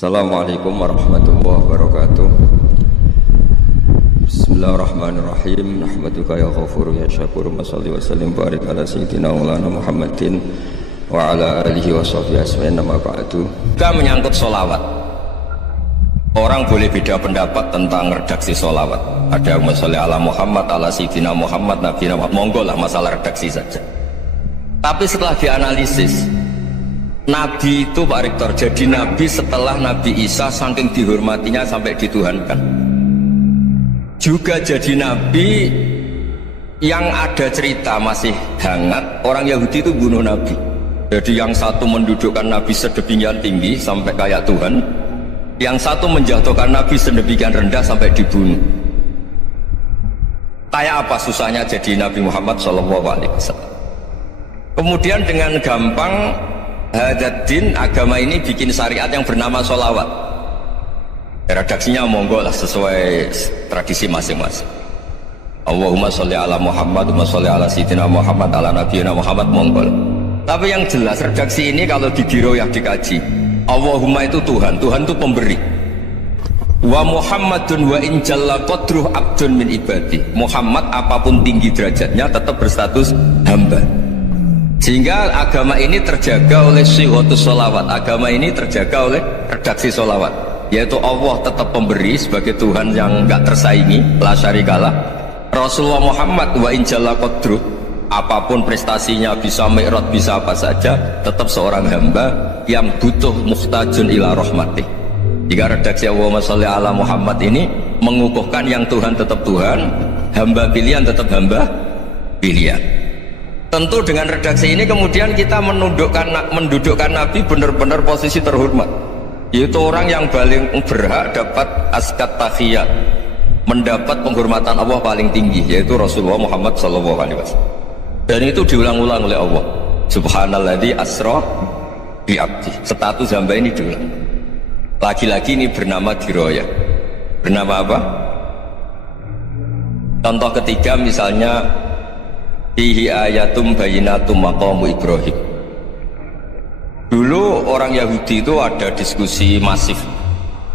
Assalamualaikum warahmatullahi wabarakatuh. Bismillahirrahmanirrahim. Nahmaduka ya ghafur ya syakur. Mashalli wa sallim barik ala sayyidina maulana Muhammadin wa ala alihi wa sahbihi asma'in nama ba'du. Kita menyangkut sholawat. Orang boleh beda pendapat tentang redaksi sholawat. Ada masalah ala Muhammad, ala sayyidina Muhammad, Nabi Muhammad. Monggo lah masalah redaksi saja. Tapi setelah dianalisis, Nabi itu Pak Rektor jadi Nabi setelah Nabi Isa saking dihormatinya sampai dituhankan. Juga jadi Nabi yang ada cerita masih hangat, orang Yahudi itu bunuh Nabi. Jadi yang satu mendudukkan Nabi sedemikian tinggi sampai kayak Tuhan, yang satu menjatuhkan Nabi sedemikian rendah sampai dibunuh. Kayak apa susahnya jadi Nabi Muhammad SAW. Kemudian dengan gampang Hadaddin agama ini bikin syariat yang bernama sholawat. Redaksinya monggo lah sesuai tradisi masing-masing. Allahumma sholli ala Muhammad, Allahumma sholli ala sayyidina Muhammad, ala nabiyina Muhammad, monggo. Tapi yang jelas redaksi ini kalau digiroyah dikaji, Allahumma itu Tuhan, Tuhan itu pemberi. Wa Muhammadun wa in jalla qadruh abdun min ibadi. Muhammad apapun tinggi derajatnya tetap berstatus hamba. Sehingga agama ini terjaga oleh syihotus sholawat. Agama ini terjaga oleh redaksi sholawat, yaitu Allah tetap pemberi sebagai Tuhan yang enggak tersaingi, la syarikalah. Rasulullah Muhammad wa injalla qadruh, apapun prestasinya, bisa mi'raj, bisa apa saja, tetap seorang hamba yang butuh muhtajun ila rahmatih. Jika redaksi Allahumma sholli ala Muhammad ini mengukuhkan yang Tuhan tetap Tuhan, hamba pilihan tetap hamba pilihan. Tentu dengan redaksi ini kemudian kita mendudukkan Nabi benar-benar posisi terhormat, yaitu orang yang paling berhak dapat askat tahiyat, mendapat penghormatan Allah paling tinggi, yaitu Rasulullah Muhammad SAW. Dan itu diulang-ulang oleh Allah. Subhanalladzi asra bi abdi. Status hamba ini diulang. Lagi-lagi ini bernama diroyah. Bernama apa? Contoh ketiga misalnya fihi ayatum bayinatum maqamu Ibrahim. Dulu orang Yahudi itu ada diskusi masif.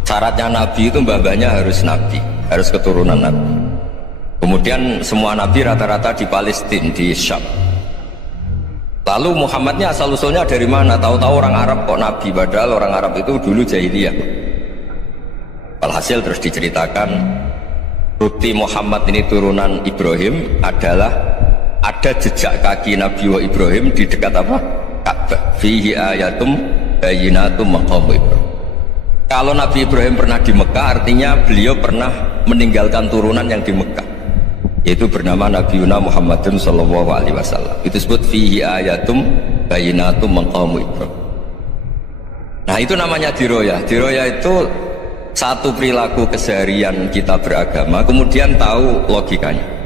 Syaratnya Nabi itu mbah-mbahnya harus Nabi, harus keturunan Nabi. Kemudian semua Nabi rata-rata di Palestina, di Syam. Lalu Muhammadnya asal-usulnya dari mana? Tahu-tahu orang Arab kok Nabi, padahal orang Arab itu dulu jahiliyah. Alhasil terus diceritakan bukti Muhammad ini turunan Ibrahim adalah ada jejak kaki Nabi wa Ibrahim di dekat apa? Ka'bah. Fihi ayatum bayinatum maqamu Ibrahim. Kalau Nabi Ibrahim pernah di Mekah, artinya beliau pernah meninggalkan turunan yang di Mekah, yaitu bernama Nabi Muhammadun sallallahu alaihi wasallam. Itu disebut fihi ayatum bayinatum maqamu Ibrahim. Nah, itu namanya diroyah. Diroyah itu satu perilaku keseharian kita beragama, kemudian tahu logikanya.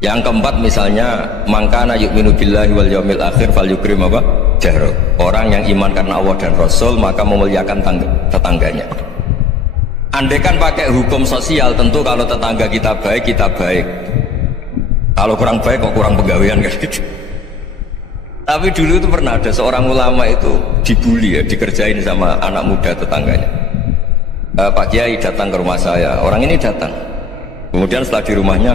Yang keempat misalnya mangkana yu'minu billahi wal yaumil akhir falyukrim apa? Jahro. Orang yang iman karena Allah dan Rasul maka memuliakan tetangganya. Andaikan pakai hukum sosial, tentu kalau tetangga kita baik, kita baik. Kalau kurang baik kok kurang pegawaian kan gitu. Tapi dulu itu pernah ada seorang ulama itu dibully ya, dikerjain sama anak muda tetangganya. Pak Kiai datang ke rumah saya, orang ini datang. Kemudian setelah di rumahnya,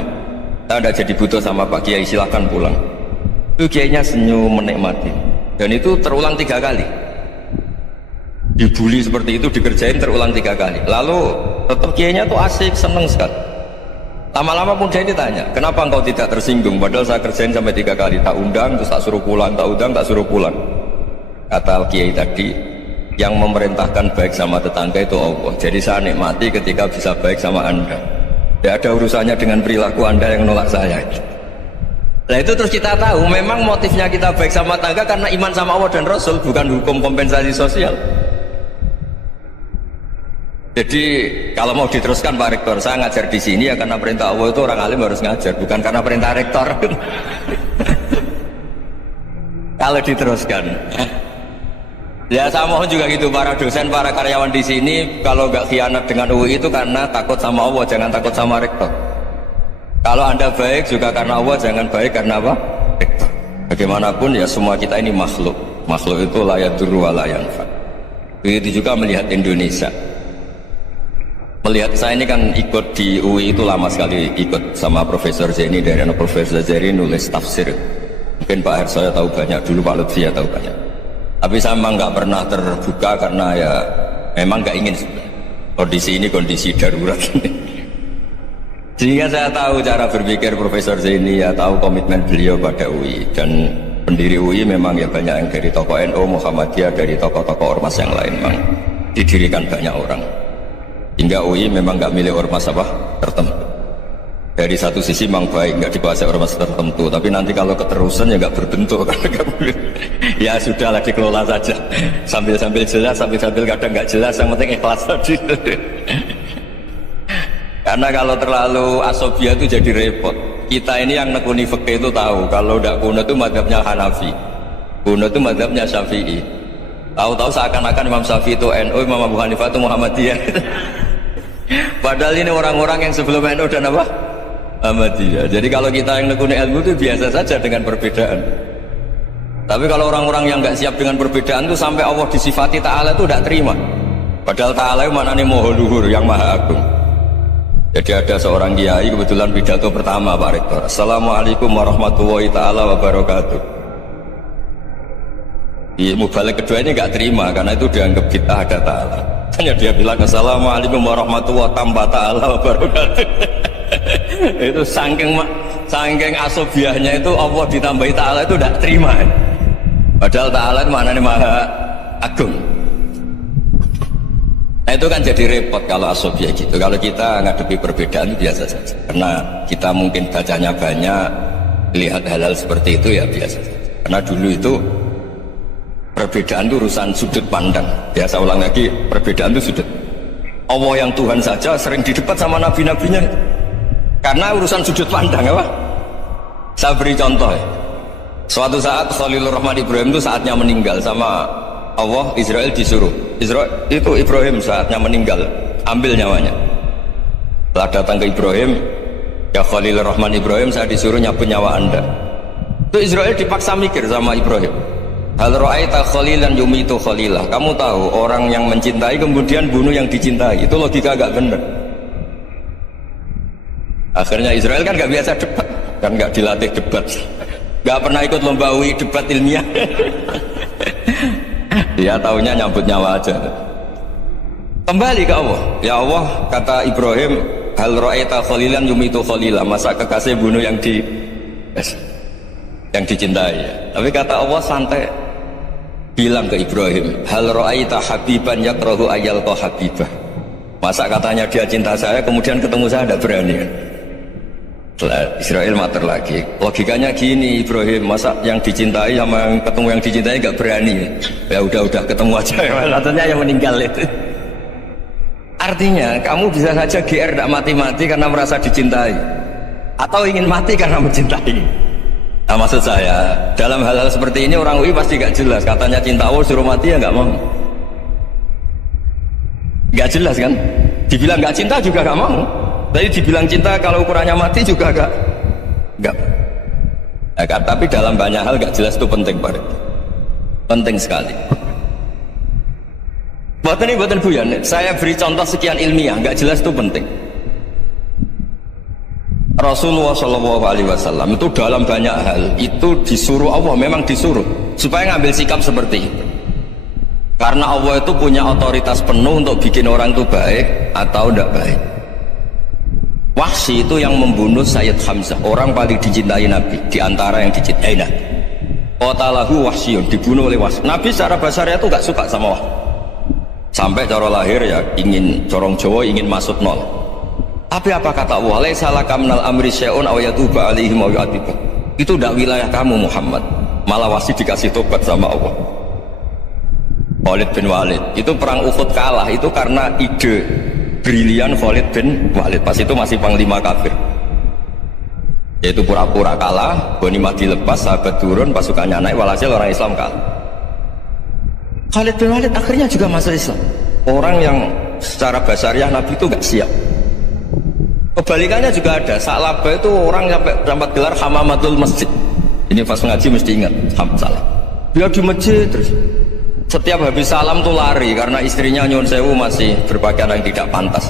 saya tidak jadi butuh sama Pak Kiai, silahkan pulang. Itu Kiainya senyum menikmati. Dan itu terulang 3 kali. Dibully seperti itu, dikerjain terulang 3 kali. Lalu tetap Kiainya tuh asik, seneng sekali. Lama-lama pun dia ditanya, kenapa engkau tidak tersinggung? Padahal saya kerjain sampai 3 kali. Tak undang, terus tak suruh pulang, tak undang, tak suruh pulang. Kata Kiai tadi, yang memerintahkan baik sama tetangga itu Allah. Jadi saya nikmati ketika bisa baik sama Anda. Tidak ada urusannya dengan perilaku Anda yang nolak saya. Nah itu terus kita tahu memang motifnya kita baik sama tangga karena iman sama Allah dan Rasul, bukan hukum kompensasi sosial. Jadi kalau mau diteruskan Pak Rektor, saya ngajar di sini ya karena perintah Allah, itu orang alim harus ngajar, bukan karena perintah Rektor. Kalau diteruskan, ya saya mohon juga gitu para dosen, para karyawan di sini, kalau nggak khianat dengan UI itu karena takut sama Allah, jangan takut sama Rektor. Kalau Anda baik juga karena Allah, jangan baik karena apa? Rektor. Bagaimanapun ya semua kita ini makhluk. Makhluk itu la yadurru wa la yanfa. Begitu juga melihat Indonesia. Melihat saya ini kan ikut di UI itu lama sekali, ikut sama Profesor Zaini. Dari anak Profesor Zaini nulis tafsir. Mungkin Pak Hersoyo tahu banyak, dulu Pak Lutfi ya tahu banyak. Tapi saya memang nggak pernah terbuka karena ya memang nggak ingin sebenarnya. Kondisi ini kondisi darurat ini. Sehingga saya tahu cara berpikir Profesor Zaini, ya tahu komitmen beliau pada UI. Dan pendiri UI memang ya banyak yang dari tokoh NU, Muhammadiyah, dari tokoh-tokoh ormas yang lain memang didirikan banyak orang. Hingga UI memang nggak milik ormas apa tertentu. Dari satu sisi memang baik, nggak dikuasai ormas tertentu. Tapi nanti kalau keterusan ya nggak berbentuk karena nggak boleh. Ya sudahlah dikelola saja. Sambil-sambil jelas, sambil-sambil kadang nggak jelas. Yang penting ikhlas tadi. Karena kalau terlalu asobia itu jadi repot. Kita ini yang nekuni fikih itu tahu kalau tidak kuno itu mazhabnya Hanafi, kuno itu mazhabnya Syafi'i. Tahu-tahu seakan-akan Imam Syafi'i itu NU, Imam Abu Hanifah itu Muhammadiyah. Padahal ini orang-orang yang sebelum NU dan apa? Muhammadiyah. Jadi kalau kita yang nekuni ilmu itu biasa saja dengan perbedaan. Tapi kalau orang-orang yang nggak siap dengan perbedaan itu sampai Allah disifati Ta'ala itu tidak terima. Padahal Ta'ala itu maknanya Maha Luhur, yang Maha Agung. Jadi ada seorang kiai kebetulan pidato pertama Pak Rektor, Assalamualaikum warahmatullahi ta'ala wabarakatuh. Di mubalik kedua ini nggak terima karena itu dianggap kita ada Ta'ala. Hanya dia bilang Assalamualaikum warahmatullahi ta'ala wabarakatuh. Itu saking asobiahnya itu Allah ditambahi Ta'ala itu tidak terima. Padahal Ta'ala itu maknanya Maha Agung. Nah itu kan jadi repot kalau asobiah gitu. Kalau kita ngadepi perbedaan itu biasa saja. Karena kita mungkin bacanya banyak, lihat hal-hal seperti itu ya biasa saja. Karena dulu itu perbedaan itu urusan sudut pandang. Ya saya ulang lagi, perbedaan itu sudut. Allah yang Tuhan saja sering didebat sama nabi-nabinya. Karena urusan sudut pandang apa? Saya beri contoh ya. Suatu saat Khalilur Rahman Ibrahim itu saatnya meninggal sama Allah, Israel disuruh. Israel itu Ibrahim saatnya meninggal, ambil nyawanya. Setelah datang ke Ibrahim, ya Khalilur Rahman Ibrahim, saya disuruh nyabut nyawa anda. Itu Israel dipaksa mikir sama Ibrahim. Hal ra'aita khalilan yumitu khalilah. Kamu tahu orang yang mencintai kemudian bunuh yang dicintai, itu logika agak benar. Akhirnya Israel kan gak biasa debat, kan gak dilatih debat, gak pernah ikut lomba UI debat ilmiah. Ya taunya nyambut nyawa aja. Kembali ke Allah. Ya Allah, kata Ibrahim, hal ra'aita khalilan yumitu khalilah. Masa kekasih bunuh yang dicintai ya. Tapi kata Allah santai, bilang ke Ibrahim, hal ra'aita habiban yakrahu ayyalqa habibah. Masa katanya dia cinta saya kemudian ketemu saya tidak berani. Israel mater lagi, logikanya gini Ibrahim, masa yang dicintai sama yang ketemu yang dicintai gak berani. Ya udah ketemu aja. Katanya yang meninggal itu. Artinya kamu bisa saja GR tidak mati-mati karena merasa dicintai, atau ingin mati karena mencintai. Nah maksud saya dalam hal-hal seperti ini orang UI pasti gak jelas. Katanya cinta Allah suruh mati ya gak mau. Gak jelas kan. Dibilang gak cinta juga gak mau. Tadi dibilang cinta kalau ukurannya mati juga enggak. Nah, tapi dalam banyak hal enggak jelas itu penting Pak. Penting sekali. Buatan buyan, saya beri contoh sekian ilmiah, enggak jelas itu penting. Rasulullah SAW itu dalam banyak hal itu disuruh Allah, memang disuruh supaya ngambil sikap seperti itu. Karena Allah itu punya otoritas penuh untuk bikin orang itu baik atau enggak baik. Wahsy itu yang membunuh Sayyid Hamzah, orang paling dicintai Nabi, diantara yang dicintai Nabi. Qatalahu Wahsyun, dibunuh oleh Wahsy. Nabi secara basarnya itu gak suka sama Wahsy. Sampai cara lahir ya ingin, corong Jawa ingin masuk nol. Tapi apa kata Allah? Laisa laka minal amri syai'un aw yatuba alaihim aw yu'adzibah. Itu tidak wilayah kamu Muhammad. Malah Wahsy dikasih tobat sama Allah. Khalid bin Walid, itu perang Uhud kalah itu karena ide brilian Khalid bin Walid. Pas itu masih panglima kafir, yaitu pura-pura kalah, ghanimah dilepas, sahabat turun, pasukannya naik, walhasil orang Islam kalah. Khalid bin Walid akhirnya juga masuk Islam. Orang yang secara basariah Nabi itu gak siap. Kebalikannya juga ada. Sa'labah itu orang yang dapat gelar Hamamatul Masjid. Ini pas ngaji mesti ingat Salah. Dia di masjid terus setiap habis salam tuh lari karena istrinya nyuwun sewu masih berpakaian yang tidak pantas.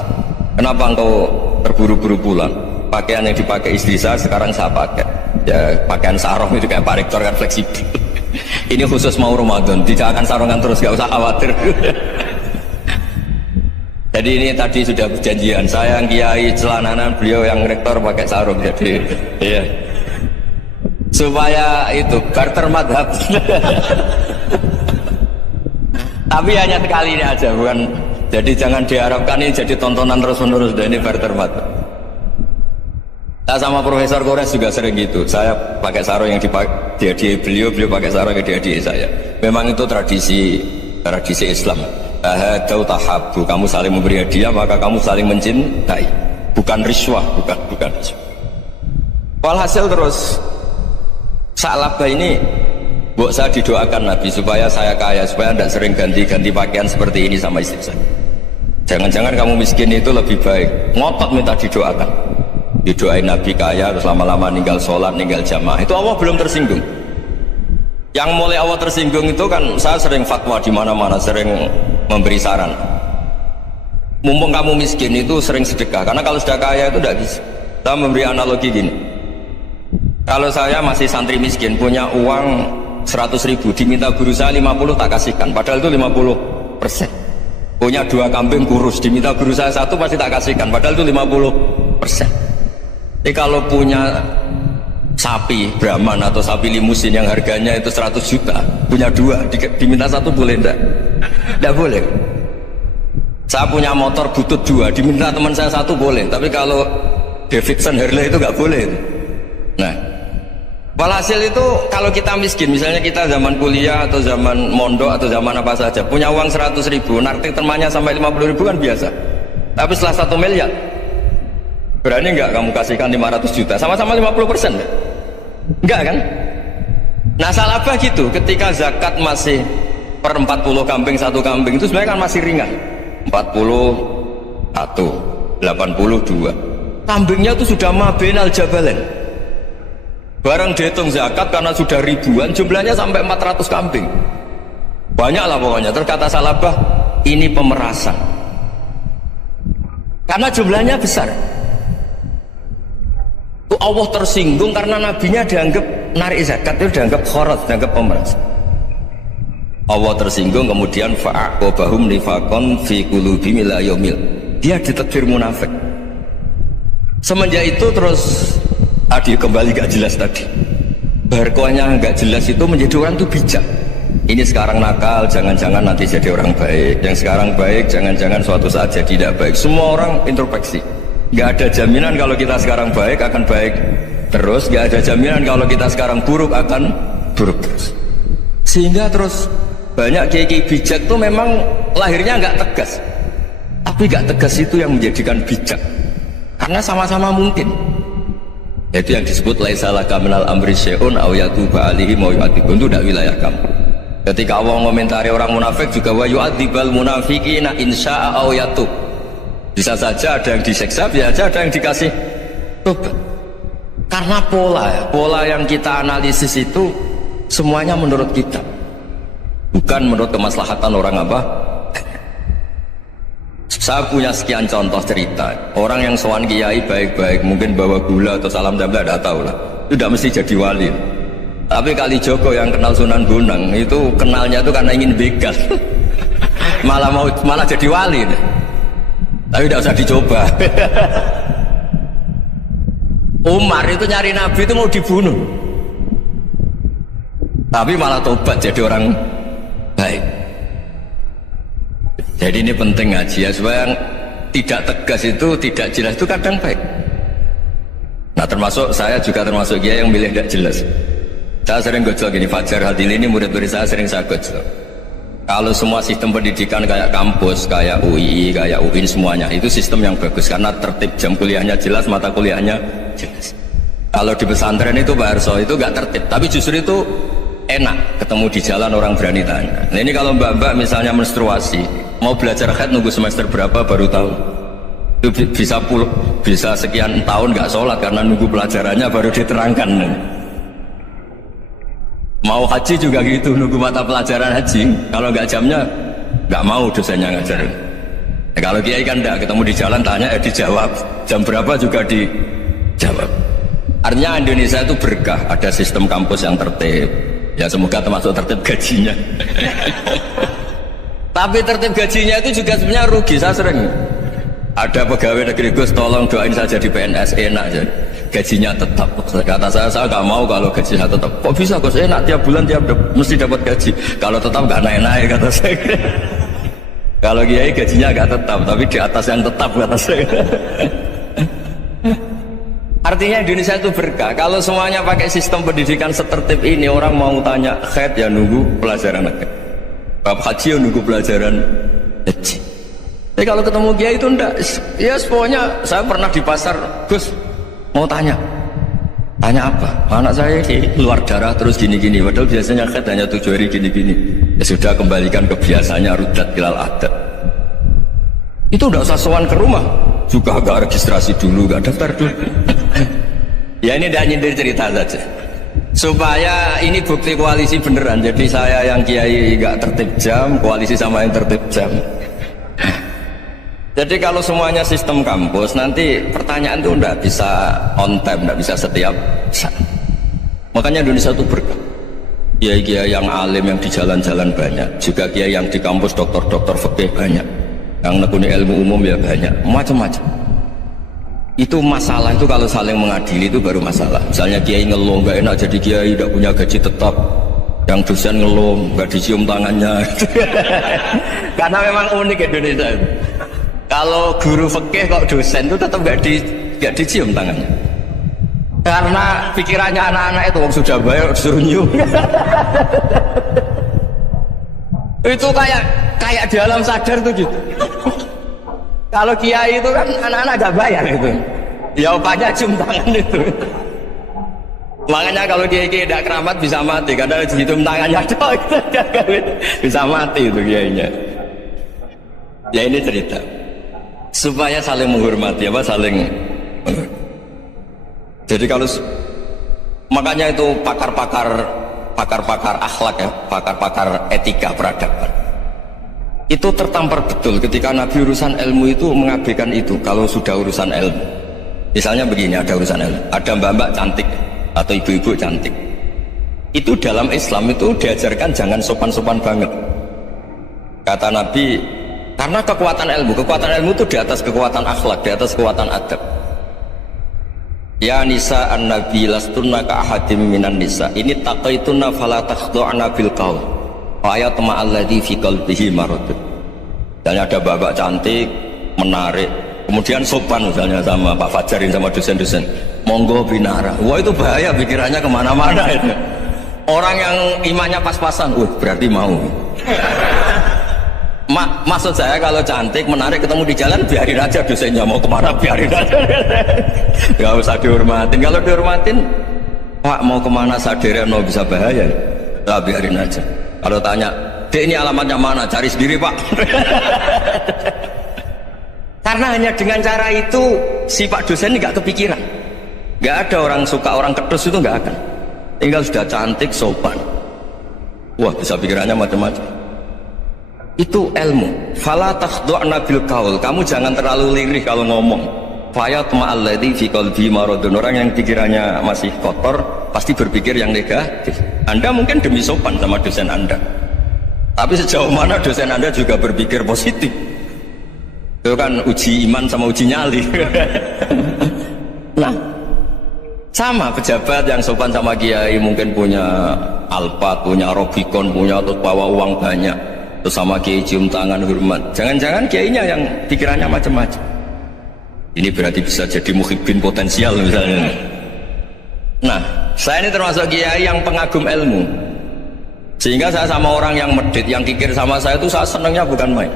Kenapa engkau terburu-buru pulang? Pakaian yang dipakai istri saya sekarang saya pakai. Ya pakaian sarung itu kayak Pak Rektor kan fleksibel. Ini khusus mau Ramadan, tidak akan sarungan terus, gak usah khawatir. Jadi ini tadi sudah perjanjian, saya yang kiai celananan, beliau yang rektor pakai sarung. Jadi iya, supaya itu barter madhab. Tapi hanya sekali ini aja, bukan. Jadi jangan diharapkan ini jadi tontonan terus menerus. Dan ini barter madhab. Saya sama Profesor Kores juga sering gitu. Saya pakai sarung yang dihadiahi beliau, beliau pakai sarung yang dihadiahi saya. Memang itu tradisi Islam. Tahadau tahabu, kamu saling memberi hadiah maka kamu saling mencintai. Bukan riswah, bukan riswah. Walhasil terus Sa'labah ini, buat saya didoakan Nabi supaya saya kaya, supaya tidak sering ganti-ganti pakaian seperti ini sama istri saya. Jangan-jangan kamu miskin itu lebih baik. Ngotot minta didoakan. Didoain Nabi kaya, terus lama-lama ninggal sholat, ninggal jamaah. Itu Allah belum tersinggung. Yang mulai Allah tersinggung itu kan saya sering fatwa di mana-mana, sering memberi saran. Mumpung kamu miskin itu sering sedekah, karena kalau sudah kaya itu tidak bisa. Saya memberi analogi gini. Kalau saya masih santri miskin, punya uang 100.000, diminta guru saya 50 tak kasihkan, padahal itu 50%. Punya 2 kambing kurus, diminta guru saya 1 pasti tak kasihkan, padahal itu 50%. Jadi kalau punya sapi Brahman atau sapi limusin yang harganya itu 100 juta, punya 2, diminta 1 boleh enggak? Enggak boleh. Saya punya motor butut 2, diminta teman saya 1 boleh, tapi kalau Davidson Harley itu enggak boleh. Nah, walhasil itu kalau kita miskin, misalnya kita zaman kuliah atau zaman mondok atau zaman apa saja, punya uang 100.000, narik temannya sampai 50.000 kan biasa. Tapi setelah 1 miliar, berani nggak kamu kasihkan 500 juta? Sama-sama 50%? Enggak kan? Nah Sa'labah gitu, ketika zakat masih per 40 kambing 1 kambing itu sebenarnya kan masih ringan. 41, 82. Kambingnya itu sudah mabenal jabalen. Barang dihitung zakat karena sudah ribuan, jumlahnya sampai 400 kambing. Banyak lah pokoknya. Terus kata Sa'labah, ini pemerasan. Karena jumlahnya besar. Itu Allah tersinggung karena nabinya dianggap narik zakat itu dianggap khorat, dianggap pemeras. Allah tersinggung, kemudian fa'aqobahum nifakon fi qulubihim ila yaumil. Dia ditakdir munafik. Semenjak itu terus tadi kembali gak jelas tadi. Barkohnya gak jelas itu menjadi orang itu bijak. Ini sekarang nakal, jangan-jangan nanti jadi orang baik. Yang sekarang baik, jangan-jangan suatu saat jadi tidak baik. Semua orang introspeksi. Gak ada jaminan kalau kita sekarang baik akan baik terus, gak ada jaminan kalau kita sekarang buruk akan buruk terus. Sehingga terus banyak kiai-kiai bijak itu memang lahirnya gak tegas, tapi gak tegas itu yang menjadikan bijak, karena sama-sama mungkin. Itu yang disebut laisa laka minal amri syai'un aw yatuba alaihim wa yu'adzibun, itu tidak wilayah kamu. Ketika Allah komentari orang munafik juga wa yu'adzibal munafiqina insya'a aw yatub. Bisa saja ada yang diseksa, bisa saja ada yang dikasih tobat. Karena pola yang kita analisis itu semuanya menurut kita, bukan menurut kemaslahatan orang apa. Saya punya sekian contoh cerita orang yang sowan kiai baik-baik, mungkin bawa gula atau salam damla, tidak tahu lah, itu tidak mesti jadi wali. Tapi Kali Joko yang kenal Sunan Bonang itu kenalnya itu karena ingin begal. malah jadi wali deh. Tapi tidak usah dicoba. Umar itu nyari Nabi itu mau dibunuh, tapi malah tobat jadi orang baik. Jadi ini penting ngaji ya, supaya yang tidak tegas itu, tidak jelas itu kadang baik. Nah termasuk saya juga termasuk dia yang milih tidak jelas. Saya sering gojol gini, Fajar Hadil ini murid-murid saya sering saya gojol. Kalau semua sistem pendidikan kayak kampus, kayak UI, kayak UIN semuanya, itu sistem yang bagus karena tertib, jam kuliahnya jelas, mata kuliahnya jelas. Kalau di pesantren itu Pak Arso itu gak tertib, tapi justru itu enak, ketemu di jalan orang berani tanya. Nah ini kalau mbak-mbak misalnya menstruasi, mau belajar haid nunggu semester berapa baru tahu. Itu bisa sekian tahun gak sholat karena nunggu pelajarannya baru diterangkan. Mau haji juga gitu, nunggu mata pelajaran haji. Kalau nggak jamnya, nggak mau dosennya ngajarin. Kalau kiai kan enggak, ketemu di jalan tanya, dijawab. Jam berapa juga dijawab. Artinya Indonesia itu berkah, ada sistem kampus yang tertib. Ya semoga termasuk tertib gajinya. Tapi tertib gajinya itu juga sebenarnya rugi. Saya sering ada pegawai negeri, Gus tolong doain saja di PNS, enak aja. Gajinya tetap. Kata saya nggak mau kalau gajinya tetap. Kok bisa Gus, enak tiap bulan mesti dapat gaji. Kalau tetap nggak naik-naik, kata saya. Kalau kiai gajinya nggak tetap, tapi di atas yang tetap, kata saya. Artinya Indonesia itu berkah. Kalau semuanya pakai sistem pendidikan setertib ini, orang mau tanya khaid ya nunggu pelajaran khaid, bab haji ya nunggu pelajaran haji. Tapi kalau ketemu kiai itu enggak. Ya pokoknya saya pernah di pasar, Gus mau tanya apa? Anak saya keluar darah terus gini-gini. Padahal biasanya khaid hanya 7 hari gini-gini. Ya sudah, kembalikan ke biasanya, rudat ilal adat. Itu enggak usah sowan ke rumah, juga agak registrasi dulu, enggak daftar dulu. Ya ini tidak nyindir cerita saja supaya ini bukti koalisi beneran. Jadi saya yang kiai enggak tertib jam, koalisi sama yang tertib jam. Jadi kalau semuanya sistem kampus, nanti pertanyaan itu enggak bisa on time, enggak bisa setiap saat. Makanya Indonesia itu berkah. Kiai-kiai yang alim yang di jalan-jalan banyak, juga kiai yang di kampus dokter-dokter fikih banyak, yang nekuni ilmu umum ya banyak, macam-macam. Itu masalah itu kalau saling mengadili itu baru masalah. Misalnya kiai ngeluh nggak enak jadi kiai, tidak punya gaji tetap, yang dosen ngeluh nggak dicium tangannya. Karena memang unik Indonesia itu. Kalau guru fikih kok dosen itu tetap nggak dicium tangannya. Karena pikirannya anak-anak itu sudah bayar suruh nyium. Itu kayak di alam sadar tuh gitu. Kalau kiai itu kan anak-anak gak bayar itu. Ya opanya cium tangan itu. Makanya kalau kiai tidak keramat bisa mati karena cium tangannya bisa mati itu kiainya. Ya ini cerita supaya saling menghormati, saling. Jadi kalau makanya itu pakar-pakar akhlak ya, pakar-pakar etika peradaban itu tertampar betul ketika Nabi urusan ilmu itu mengabaikan itu. Kalau sudah urusan ilmu, misalnya begini, ada urusan ilmu, ada mbak-mbak cantik atau ibu-ibu cantik, itu dalam Islam itu diajarkan jangan sopan-sopan banget. Kata Nabi, karena kekuatan ilmu itu di atas kekuatan akhlak, di atas kekuatan adab. Ya nisa an-nabi lastunna ka ahadim minan nisa ini taqaitunna fala takhdu'na bil qaul wa ayatma alladhi fi qalbihi maradun. Misalnya ada babak cantik menarik kemudian sopan misalnya sama Pak Fajarin sama dosen-dosen, monggo binara. Wah itu bahaya, pikirannya kemana-mana itu. Orang yang imannya pas-pasan, berarti mau. Maksud saya kalau cantik menarik ketemu di jalan biarin aja, dosennya mau kemana biarin aja. Gak usah dihormatin. Kalau dihormatin, Pak mau kemana sadereno bisa bahaya, lah biarin aja. Kalau tanya, Dek ini alamatnya mana, cari sendiri Pak. Karena hanya dengan cara itu si Pak dosen ini gak kepikiran. Gak ada orang suka orang kedus itu, gak akan. Tinggal sudah cantik sopan, wah bisa pikirannya macam-macam. Itu ilmu. Fala takhdu'na bil qaul, kamu jangan terlalu lirih kalau ngomong. Fayatma alladzi fi qalbi maradun, orang yang pikirannya masih kotor pasti berpikir yang negatif. Anda mungkin demi sopan sama dosen Anda, tapi sejauh mana dosen Anda juga berpikir positif. Itu kan uji iman sama uji nyali. Nah, sama pejabat yang sopan sama kiai mungkin punya Alphard, punya Robicon, punya atau bawa uang banyak, terus sama kiai cium tangan hormat. Jangan-jangan kiainya yang pikirannya macam-macam. Ini berarti bisa jadi muhibbin potensial misalnya. Nah, saya ini termasuk kiai yang pengagum ilmu, sehingga saya sama orang yang medit, yang kikir sama saya itu saya senangnya bukan main.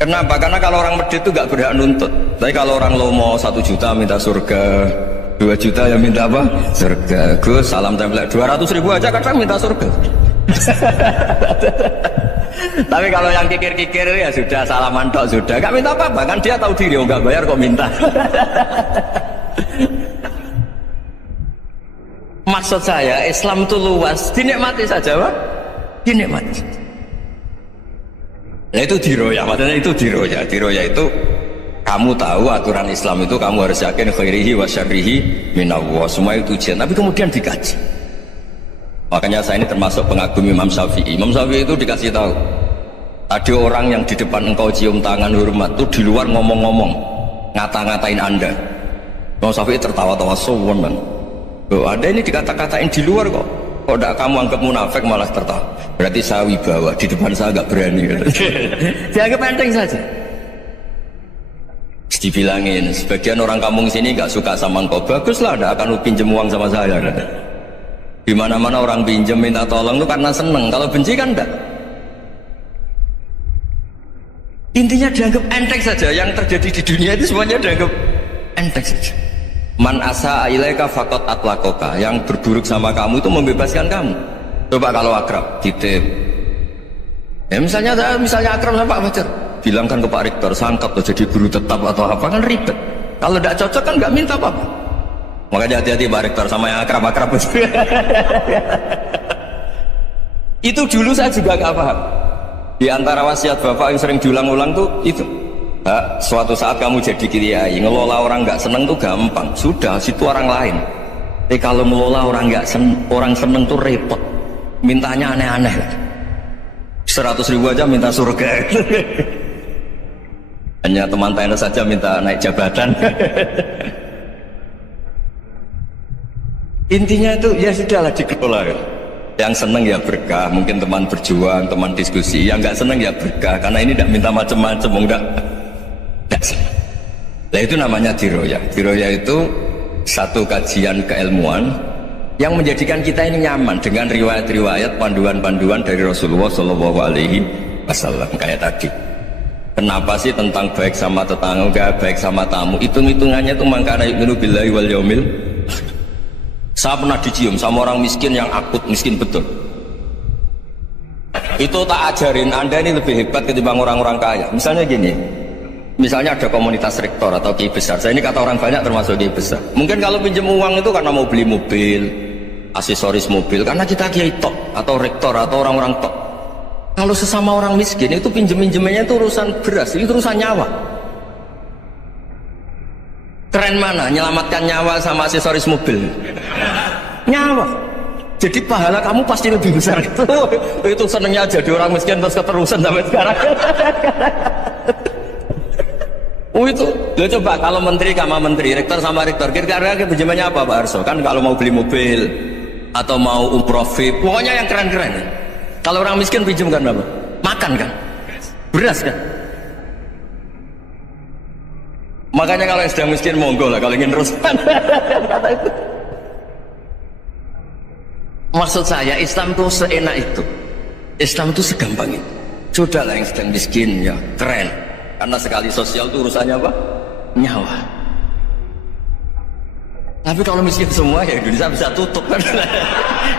Kenapa? Karena kalau orang medit itu gak berhak nuntut. Tapi kalau orang lomo 1 juta minta surga, 2 juta yang minta apa? Surga. Gus salam tempel 200.000 aja kadang minta surga. Tapi kalau yang kikir-kikir ya sudah salaman tok sudah, gak minta apa-apa kan, dia tahu diri, gak bayar kok minta. Maksud saya Islam itu luas, dinikmati saja Pak. Dinikmati saja. Nah itu diroya, maksudnya itu diroya. Diroya itu kamu tahu aturan Islam itu kamu harus yakin khairihi wa syarrihi minallah, semua itu ujian, tapi kemudian dikaji. Makanya saya ini termasuk pengagum Imam Syafi'i. Imam Syafi'i itu dikasih tahu, ada orang yang di depan engkau cium tangan hormat, itu di luar ngomong-ngomong, ngata-ngatain Anda. Imam Syafi'i tertawa-tawa sowan. Oh, ada ini dikata-katain di luar kok. Kok tidak kamu anggap munafik malah tertawa. Berarti saya wibawa, di depan saya agak berani. Dianggap enteng saja. Dibilangin, sebagian orang kampung sini gak suka sama engkau, baguslah, tidak akan pinjem uang sama saya. Di mana-mana orang pinjem minta tolong itu karena seneng, kalau benci kan enggak. Intinya dianggap enteng saja, yang terjadi di dunia itu semuanya dianggap enteng saja. Man asa ilaika faqat atlaqaka, yang berburuk sama kamu itu membebaskan kamu. Coba kalau akrab titip, ya misalnya akrab sama Pak Fajar, bilangkan ke Pak Rektor sangkap atau jadi guru tetap atau apa, kan ribet. Kalau tidak cocok kan nggak minta apa-apa. Makanya hati-hati Pak Rektor sama yang akrab-akrab. Itu dulu saya juga nggak paham. Di antara wasiat Bapak yang sering diulang-ulang tuh itu, suatu saat kamu jadi kiai, ngelola orang nggak seneng tuh gampang, sudah situ orang lain. Tapi kalau ngelola orang nggak orang seneng tuh repot, mintanya aneh-aneh. 100.000 aja minta surga. Hanya teman tenis saja minta naik jabatan. Intinya itu ya sudahlah dikelola. Yang seneng ya berkah, mungkin teman berjuang, teman diskusi. Yang nggak seneng ya berkah, karena ini tidak minta macam-macam, enggak seneng. Nah itu namanya diroya. Diroya itu satu kajian keilmuan yang menjadikan kita ini nyaman dengan riwayat-riwayat, panduan-panduan dari Rasulullah Shallallahu Alaihi Wasallam. Kayak tadi, kenapa sih tentang baik sama tetangga, baik sama tamu, hitung-hitungannya itu mangkana yu'minu billahi wal yaumil. Saya pernah dicium sama orang miskin yang akut miskin betul. Itu tak ajarin Anda ini lebih hebat ketimbang orang-orang kaya. Misalnya gini, misalnya ada komunitas rektor atau kiai besar. Saya ini kata orang banyak termasuk kiai besar. Mungkin kalau pinjam uang itu karena mau beli mobil, aksesoris mobil, karena kita kiai tok atau rektor atau orang-orang tok. Kalau sesama orang miskin itu pinjem-pinjemannya itu urusan beras, itu urusan nyawa. Keren mana nyelamatkan nyawa sama aksesoris mobil? Nyawa. Jadi pahala kamu pasti lebih besar. Itu senengnya jadi orang miskin terus keterusan sampai sekarang. Itu lo coba kalau menteri sama menteri, rektor sama rektor, kira-kira pinjamannya apa Pak Arso? Kan kalau mau beli mobil atau mau umroh VIP, pokoknya yang keren-keren. Kalau orang miskin pinjam kan apa? Makan kan? Beras kan? Makanya kalau yang sedang miskin monggo lah kalau ingin terus. Kata itu. Maksud saya Islam itu seenak itu, Islam itu segampang itu. Sudahlah yang sedang miskin ya keren, karena sekali sosial itu urusannya apa? Nyawa. Tapi kalau miskin semua ya Indonesia bisa tutup kan.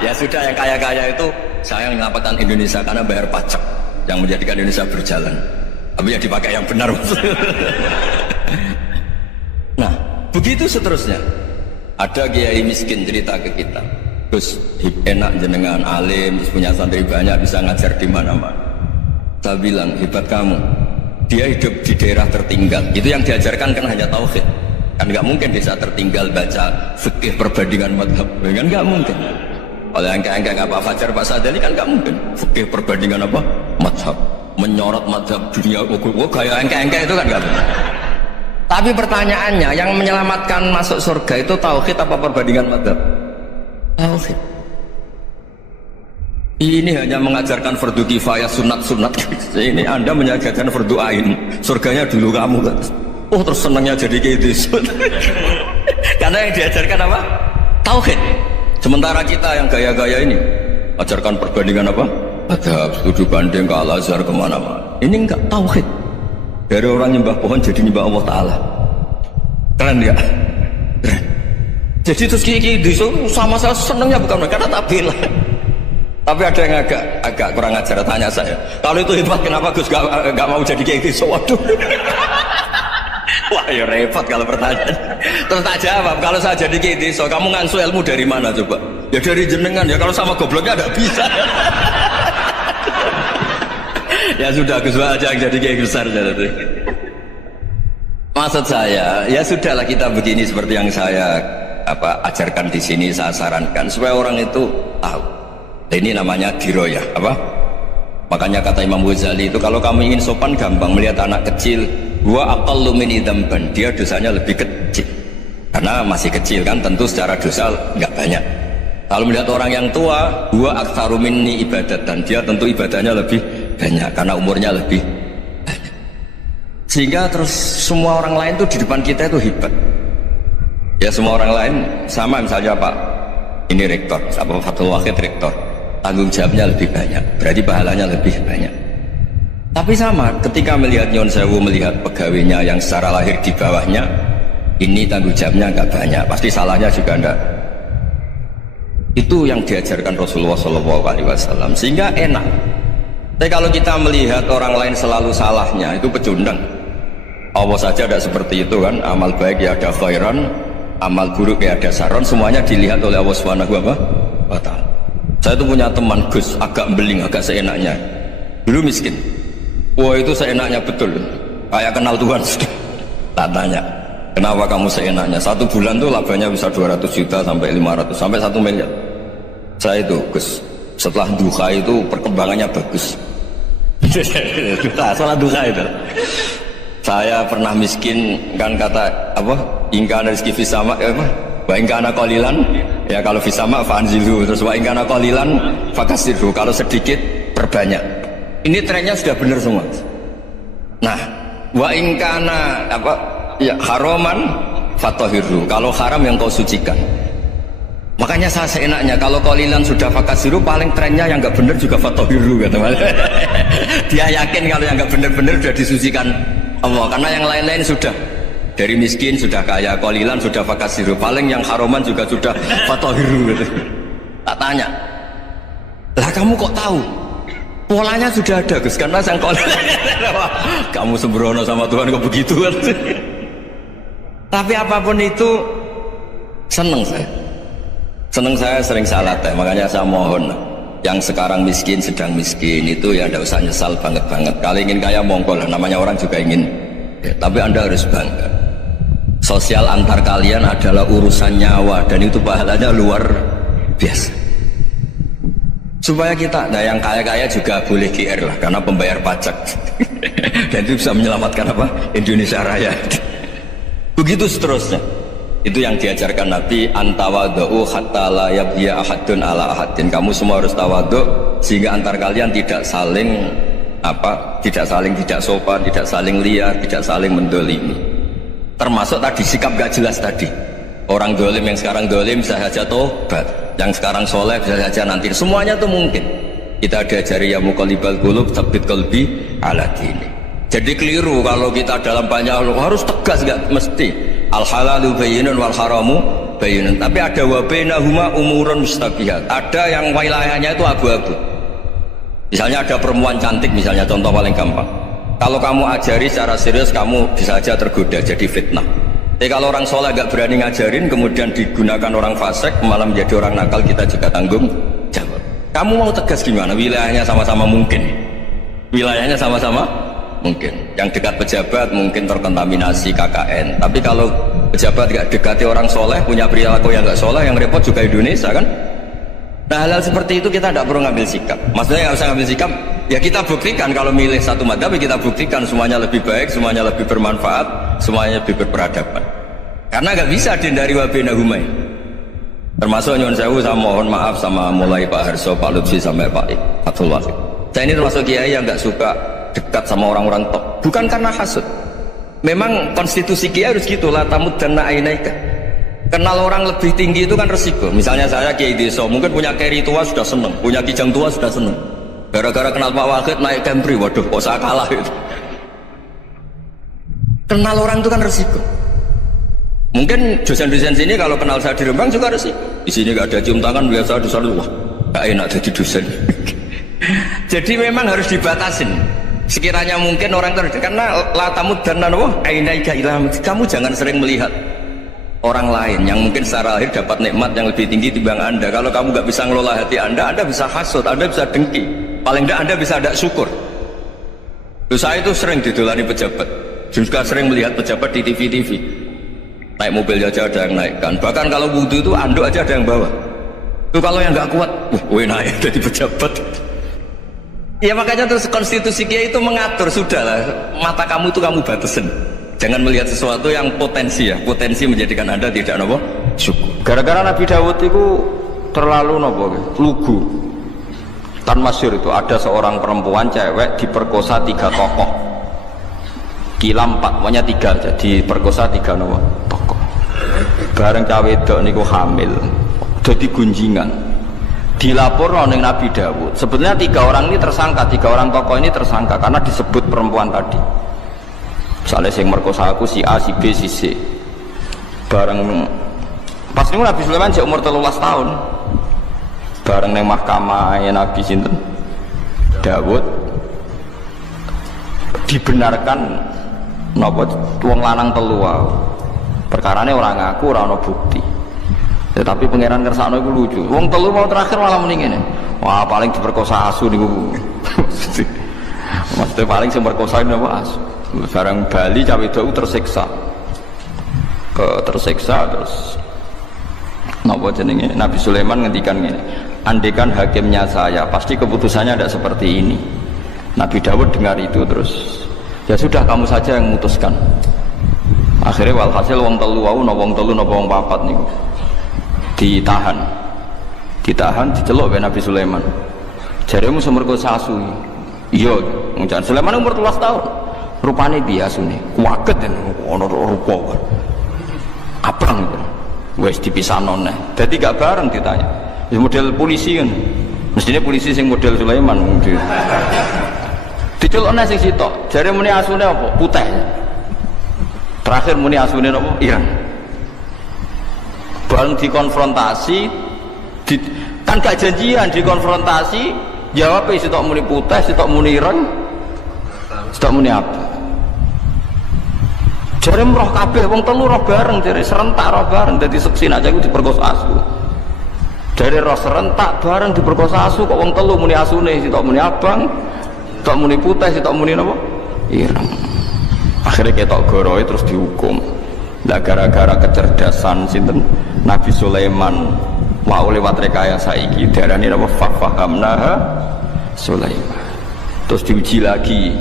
Ya sudah, yang kaya-kaya itu saya menyelamatkan Indonesia karena bayar pajak yang menjadikan Indonesia berjalan. Tapi ya dipakai yang benar. Nah begitu seterusnya. Ada kiai miskin cerita ke kita, Gus enak jenengan alim, terus punya santri banyak, bisa ngajar di mana-mana. Saya bilang hebat kamu, dia hidup di daerah tertinggal, itu yang diajarkan kan hanya tauhid. Kan nggak mungkin desa tertinggal baca fikih perbandingan madhab, kan nggak mungkin. Oleh angka-angka Pak Fajar, Pak Sadali kan nggak mungkin fikih perbandingan apa madhab, menyorot madhab dunia. Kayak angka-angka itu kan nggak mungkin. Tapi pertanyaannya, yang menyelamatkan masuk surga itu tauhid apa perbandingan madhab? Tauhid. Ini hanya mengajarkan fardu kifayah, sunat-sunat. Ini Anda mengajarkan fardu ain. Surganya dulu kamu kan. Oh terus senangnya jadi kayak gitu. Karena yang diajarkan apa? Tauhid. Sementara kita yang gaya-gaya ini ajarkan perbandingan apa? Madhab, studi banding ke Al-Azhar kemana-mana. Ini enggak tauhid. Dari orang nyembah pohon jadi nyembah Allah Ta'ala. Keren ya? Keren. Jadi terus kiai itu sama saya senangnya bukan mereka, karena tak bela. Tapi ada yang agak kurang ajar, tanya saya, kalau itu hebat kenapa Gus gak mau jadi kiai itu? Waduh. Wah ya repot kalau pertanyaan. Terus tak jawab, kalau saya jadi kiai itu, kamu ngangsu ilmu dari mana coba? Ya dari jenengan, ya kalau sama gobloknya ada bisa. Ya sudah, Gus aja jadi kiai besar jadi. Maksud saya, ya sudahlah kita begini seperti yang saya ajarkan di sini, saya sarankan supaya orang itu tahu. Ini namanya diroyah, apa? Makanya kata Imam Ghazali itu kalau kamu ingin sopan gampang melihat anak kecil, wa aqallu min dzamban, dia dosanya lebih kecil. Karena masih kecil kan, tentu secara dosa enggak banyak. Kalau melihat orang yang tua, wa aktsaru minni ibadatan, dia tentu ibadahnya lebih banyak karena umurnya lebih banyak. Sehingga terus semua orang lain tuh di depan kita itu hebat. Ya semua orang lain sama, misalnya Pak ini rektor, Pak Fathul Wahid rektor, tanggung jawabnya lebih banyak, berarti pahalanya lebih banyak. Tapi sama ketika melihat Nyon Sewu, melihat pegawainya yang secara lahir di bawahnya, ini tanggung jawabnya enggak banyak, pasti salahnya juga enggak. Itu yang diajarkan Rasulullah SAW, sehingga enak. Tapi kalau kita melihat orang lain selalu salahnya, itu pecundang. Allah saja tidak seperti itu kan, amal baik ya ada khairan, amal buruk ya ada saron, semuanya dilihat oleh Allah Subhanahu wa ta'ala. Saya itu punya teman Gus, agak beling, agak seenaknya. Dulu miskin, wah itu seenaknya betul, kayak kenal Tuhan. Tak tanya, kenapa kamu seenaknya? 1 bulan tuh labanya bisa 200 juta sampai 500 sampai 1 miliar. Saya itu Gus, setelah duha itu perkembangannya bagus. Salah duha itu. Saya pernah miskin kan, kata apa? Ingka rezeki fisama, wa ingkana qalilan, ya kalau fisama fanzilu, terus wa ingkana qalilan fakasiru, kalau sedikit perbanyak. Ini trennya sudah benar semua. Nah, wa ingkana apa? Ya haraman fatahiru, kalau haram yang kau sucikan. Makanya saya seenaknya, kalau qalilan sudah fakasiru, paling trennya yang enggak benar juga fatahiru kata Mas. Dia yakin kalau yang enggak benar-benar sudah disucikan Allah, karena yang lain-lain sudah dari miskin sudah kaya, qalilan sudah fakasiru, paling yang haraman juga sudah fatahiru gitu. Tak tanya, lah kamu kok tahu? Polanya sudah ada Gus, karena yang qalilan. Kamu sembrono sama Tuhan kok begitu kan? Tapi apapun itu seneng saya. Seneng saya sering salah teh, makanya saya mohon yang sekarang miskin, sedang miskin itu ya tidak usah nyesal banget-banget. Kali ingin kaya monggo lah, namanya orang juga ingin ya, tapi Anda harus bangga. Sosial antar kalian adalah urusan nyawa, dan itu pahalanya luar biasa. Supaya kita, nah yang kaya-kaya juga boleh GR lah, karena pembayar pajak. Dan itu bisa menyelamatkan apa? Indonesia Raya. Begitu seterusnya. Itu yang diajarkan Nabi, antawadhu hatta la yabghiya ahadun ala ahadin. Kamu semua harus tawadhu sehingga antar kalian tidak saling tidak sopan, tidak saling liar, tidak saling mendolimi. Termasuk tadi sikap gak jelas tadi. Orang dolim yang sekarang dolim bisa saja tobat, yang sekarang soleh bisa saja nanti. Semuanya itu mungkin. Kita diajari ya muqallibal qulub tsabbit qalbi ala dini. Jadi keliru kalau kita dalam banyak harus tegas, gak mesti. Al halalu bayyinun wal haramu bayyinun. Tapi ada wa bainahuma umurun mustabihat. Ada yang wilayahnya itu abu-abu. Misalnya ada perempuan cantik, misalnya contoh paling gampang. Kalau kamu ajari secara serius, kamu bisa saja tergoda jadi fitnah. Tapi kalau orang soleh gak berani ngajarin, kemudian digunakan orang fasik, malah menjadi orang nakal, kita juga tanggung jawab. Kamu mau tegas gimana? Wilayahnya sama-sama mungkin. Wilayahnya sama-sama mungkin. Yang dekat pejabat mungkin terkontaminasi KKN. Tapi kalau pejabat gak dekati orang soleh, punya perilaku yang gak soleh, yang repot juga Indonesia kan. Nah hal-hal seperti itu kita tidak perlu ngambil sikap. Maksudnya nggak usah ngambil sikap, ya kita buktikan kalau milih satu madhab, kita buktikan semuanya lebih baik, semuanya lebih bermanfaat, semuanya lebih berperadaban. Karena nggak bisa dihindari wa bainahuma. Termasuk nyuwun sewu, saya mohon maaf sama mulai Pak Harso, Pak Lutfi sampai Pak Fathul Wahid. Saya ini termasuk kiai yang nggak suka dekat sama orang-orang top. Bukan karena hasud. Memang konstitusi kiai harus gitu, la tamuddanna ainaika. Kenal orang lebih tinggi itu kan resiko. Misalnya saya kiai desa, mungkin punya keri tua sudah seneng, punya kijang tua sudah seneng. Gara-gara kenal Pak Wahid naik Camry, waduh kok saya kalah itu. Kenal orang itu kan resiko. Mungkin dosen-dosen sini kalau kenal saya di Rembang juga resiko. Di sini gak ada cium tangan, biasa di sana, wah gak enak jadi dosen. Jadi memang harus dibatasin. Sekiranya mungkin orang terdekat, karena la tamuddanna ainaika ila, kamu jangan sering melihat orang lain yang mungkin secara lahir dapat nikmat yang lebih tinggi timbang Anda. Kalau kamu nggak bisa ngelola hati Anda bisa hasut, Anda bisa dengki, paling tidak Anda bisa ada syukur. Saya itu sering didolani pejabat, juga sering melihat pejabat di TV-TV naik mobil aja ada yang naikkan, bahkan kalau wudhu itu anduk aja ada yang bawa. Itu kalau yang nggak kuat, naik jadi pejabat. Ya makanya terus konstitusi Kiai itu mengatur, sudahlah mata kamu itu kamu batasin, jangan melihat sesuatu yang potensi menjadikan Anda tidak nopo syukur. Gara-gara Nabi Dawud itu terlalu nopo lugu. Kan masyhur itu ada seorang perempuan cewek diperkosa 3 tokoh, kila 4, pokoknya 3 aja diperkosa 3 nopo tokoh. Bareng cawe wedok niku hamil, jadi gunjingan. Dilapor ning Nabi Dawud. Sebenarnya 3 orang ini tersangka, 3 orang tokoh ini tersangka karena disebut perempuan tadi. Misalnya yang merkosa aku si A, si B, si C. Bareng pas niku Nabi Sulaiman jek umur 13 tahun. Bareng neng mahkamah Nabi sinten Dawud dibenarkan napa wong lanang telu wae. Perkarane ora ngaku, ora ana bukti. Tetapi pangeran kersane iku lucu. Wong telu mau terakhir malah muni ngene. Wah, paling diperkosa asu niku. Maksudnya paling sing perkosa napa asu. Barang Bali cawe itu tersiksa. Tersiksa terus napa jenenge Nabi Sulaiman ngendikan ngene. Andekan hakimnya saya, pasti keputusannya tidak seperti ini. Nabi Dawud dengar itu terus, ya sudah kamu saja yang memutuskan. Akhirnya walhasil wong telu wau wong telu napa wong papat niku ditahan diceluk oleh Nabi Sulaiman. Jaremu semerkosa asu. Iya, ngucan Sulaiman umur 13 tahun. Rupane biasune kuwaget ono rupa. Abang wis dipisahno neh. Dadi gak bareng ditanya. Ya model polisi kan. Mestinya polisi sing model Sulaiman mungkin. Dicelukne sing sitok. Jare muni asune apa? Putih. Terakhir muni asune apa? Ireng. Bareng dikonfrontasi kan gak janjian dikonfrontasi, jawab sitok muni putih, sitok muni ireng, sitok muni apa? Jare roh kabeh wong telu roh bareng, jare serentak roh bareng dadi seksi aja iku diperkosa asu. Jare roh serentak bareng diperkosa asu kok wong telu muni asune, sitok muni abang, sitok muni putih, sitok muni napa? Ireng. Akhirnya ketok goroe terus dihukum. Lah gara-gara kecerdasan sinten Nabi Sulaiman wau lewat rekayasa iki diarani napa fahamnaha Sulaiman. Terus diuji lagi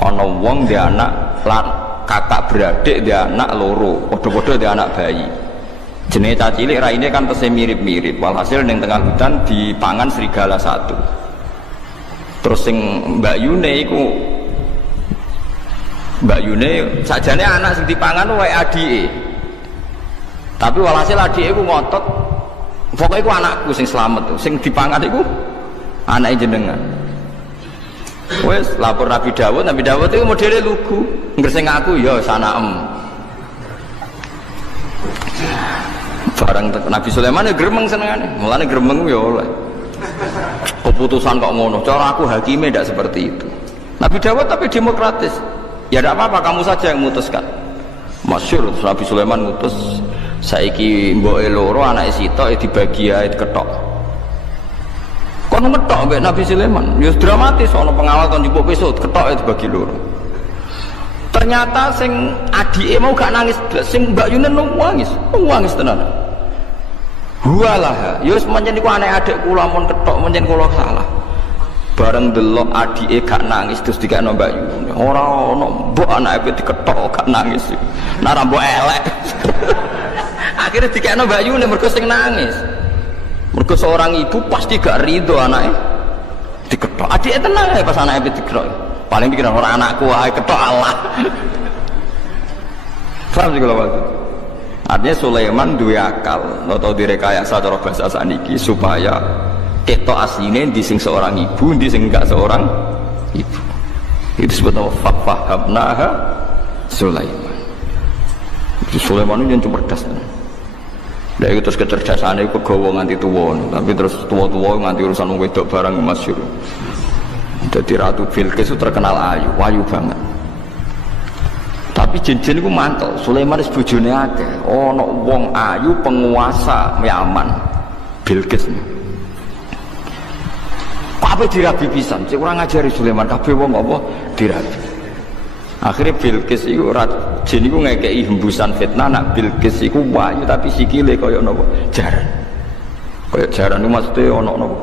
ana wong dia anak kakak beradik dia anak loro, padha-padha dia anak bayi. Jenenge cacilik raine kan tesih mirip-mirip. Walhasil ning tengah hutan dipangan serigala satu. Terus sing Mbak Yune iku sajane anak sing dipangan wae adike. Tapi walhasil adike iku ngotot, pokoknya iku anakku sing slamet tuh, sing dipangan iku anake jenengan. Wes lapor Nabi Dawud itu modele lugu. Ngreseng aku ya sanaem. Barang Nabi Sulaiman ya gremeng senengane. Mulane gremeng ya oleh. Keputusan kok ngono. Cara aku hakime ndak seperti itu. Nabi Dawud tapi demokratis. Ya tidak apa-apa, kamu saja yang memutuskan. Masyhur Nabi Sulaiman ngutus saiki mboke loro anake sitok dibagi ae ketok. Kono ketok mbek Nabi Sulaiman, ya dramatis ana pengawal kon njupuk pisau ketok dibagi loro. Ternyata sing adike mau gak nangis, sing Mbak Yunen nangis tenan. Huwalah, ya wis pancen iku anek adik kula mun ketok pancen kula salah. Bareng delok adike gak nangis terus dikekno Mbak Yun. Ora ono mbok anake diketok gak nangis. Nek ora mbok elek. Akhirnya dikekno Mbak Yun mergo sing nangis. Mergo seorang ibu pasti gak ridho anake diketok. Adike tenang ae pas anake diketok. Paling pikiran ora anakku ae ketok Allah. Paham sih kalau maksud? Artinya Sulaiman duwe akal atau direkayasa cara bahasa saniki supaya ketok aslinya di sing seorang ibu, di sing enggak seorang ibu. Itu sebetulnya fahamnaha Sulaiman. Sulaiman itu yang cerdas. Dari itu terus kecerdasannya itu kegawa nganti tua, tapi terus tua-tua nganti urusan wedok barang masyhur. Jadi Ratu Bilqis itu terkenal ayu banget. Tapi Tapi jin-jin iku mantel. Sulaiman wis bojone akeh. Ana wong ayu penguasa Yaman. Bilqis. Kabeh dirabi pisan. Cek ora ngajari Sulaiman kabeh wong apa dirabi. Akhirnya Bilqis iku jin iku ngekeki hembusan fitnah nak Bilqis iku wayu tapi sikile kaya napa? Jaran. Kaya jaran iku maksude ana napa?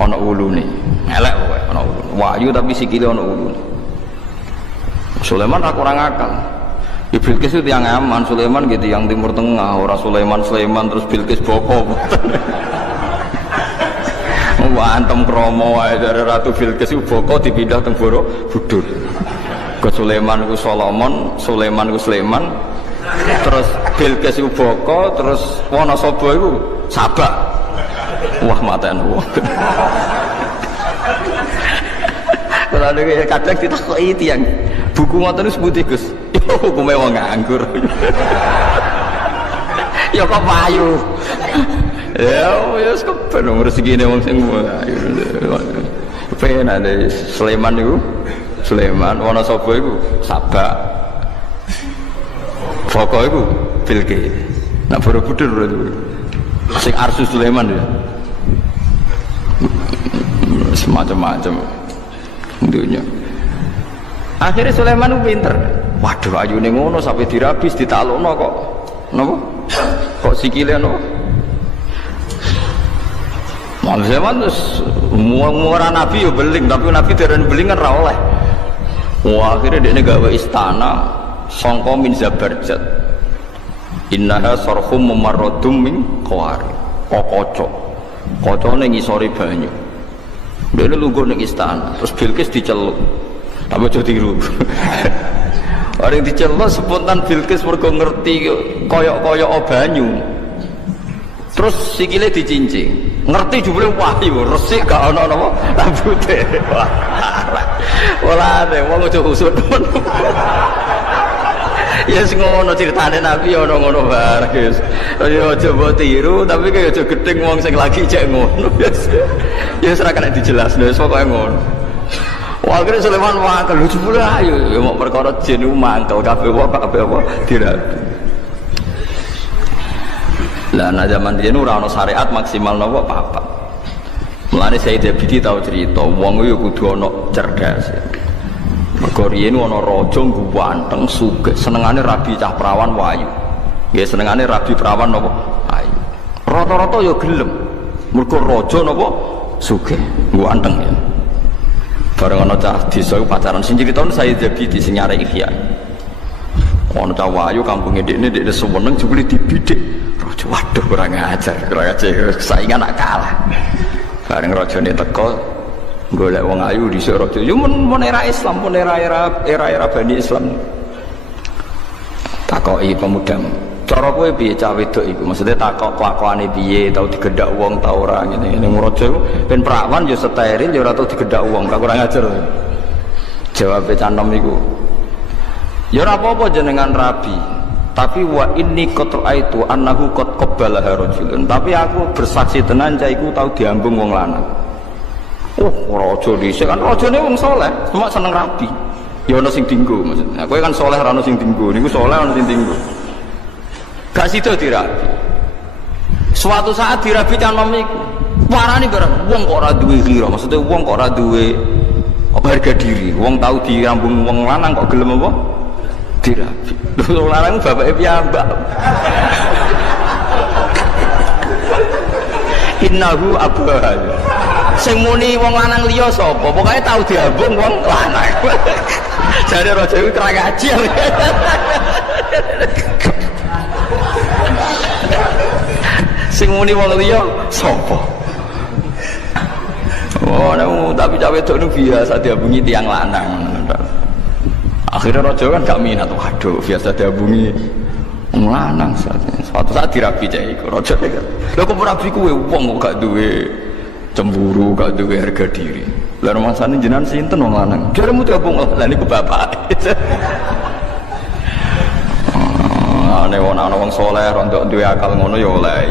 Ana ulune. Elek pokoke ana ulune. Wayu tapi sikile ana ulune. Sulaiman kurang akal. Bilqis itu yang aman, Sulaiman gitu yang Timur Tengah, orang Sulaiman terus Bilqis boko. Wah antem kromo ae dari Ratu Bilqis itu boko dipindah teng Borobudur. Ke Sulaiman ku Solomon, Sulaiman ku Sulaiman. Terus Bilqis itu boko, terus Wonosobo itu Sabak. Wah maten wah. Kalau ada kadang ditakoki tiyang buku ngoten wis putih Gus. Yo hukume wong nganggur. Ya kok payu. Ya wis kepen rezekine wong sing ayu. Pengen ada Sulaiman niku. Sulaiman Wonosobo iku Sabak. Boko iku Bilqis. Nak Borobudur berarti. Sing Arsu Sulaiman ya. Semacam-macam dunia. Akhirnya Sulaiman itu pinter. Waduh ayune ngono sampai dirabis ditalukno kok. Napa? Kok sikile napa? Sulaiman terus muara Nabi yo beling, tapi Nabi dereng beling kan ra oleh. Wah, akhirnya dekne gawe istana sangka min Zabarjat. Innaha sarhum mumarradum min qawari. Kokoco. Kocone ngisore banyu. Dekne lungguh ning istana, terus Bilqis diceluk. Tapi aja tiru. Orang diceluk spontan Bilqis mergo ngerti koyok-koyok banyu. Terus sikile dicincing. Ngerti jebule wahyu, resik gak ana napa rambute. Ora ade wong aja usut men. Ya sing ngono critane Nabi ana ngono bareng guys. Ya aja mbok tiru tapi kaya aja gedeng wong sing lagi cek ngono. Ya ora kena dijelasno wis pokoke ngono. Wah akhirnya Sulaiman mangkel lucu pula ayo ya mau perkara jin itu mangkel kabeh apa dirabi. Lah nah zaman riyen ora ana syariat maksimal napa papat. Mulane Sayyid Abidi tau cerita wong yo kudu ana cerdas. Mergo riyen ana raja ganteng sugih senengane rabi cah prawan wayu. Nggih senengane rabi prawan napa ayu. Rata-rata yo gelem. Mergo raja napa sugih ganteng ya. Bareng ana cah desa pacaran sing critane saya jadi sing nyare Ihya. Ana cah wayu kampunge dekne seneng jebule dibidik. Raja waduh kurang ajar saingan nak kalah. Bareng rajane teko golek wong ayu dhisik raja. Yo men era Islam, pun era Bani Islam. Takoki pemuda. Cara kowe piye cah wedok iku? Maksudnya takok kelakuane piye, tau digedak wong ta ora ngene. Ning raja ben prawan yo steril yo ora tau digedak wong, gak kurang ajar. Jawab canom iku. Ya ora apa-apa jenengan rabi. Tapi wa inni qatra'aitu annahu qad qabbalaha rajulun. Tapi aku bersaksi tenan cah iku tau diambung wong lanang. Oh, raja dhisik kan rajane wong saleh, cuma seneng rabi. Ya ana sing dinggo maksudnya. Kowe kan saleh ora ana sing dinggo. Niku saleh ana sing dinggo. Gak sido dirabi. Suatu saat dirabi canom iku. Warane bareng wong kok ora duwe kira, maksudnya wong kok ora duwe harga diri. Wong tau dirambung wong lanang kok gelem apa? Dirabi. Wong lanang bapake piyambak. Innahu abah. Sing muni wong lanang liya sapa? Pokoke tau diambung wong lanang. Jare raja iku kurang ajar. Sing muni wong liya sapa? Oh, tapi cawe wedok nu biasa diabungi tiang lanang. Akhirnya raja kan gak minat. Waduh, biasa diabungi wong lanang. Suatu saat dirabi cah iku. Raja kan. Lha kok rabi kuwe wong kok gak duwe cemburu, gak duwe harga diri. Lah rumasane jenengan sinten wong lanang? Jaremu diabung lah niku bapak. Nek ana wong saleh rondok duwe akal ngono ya oleh.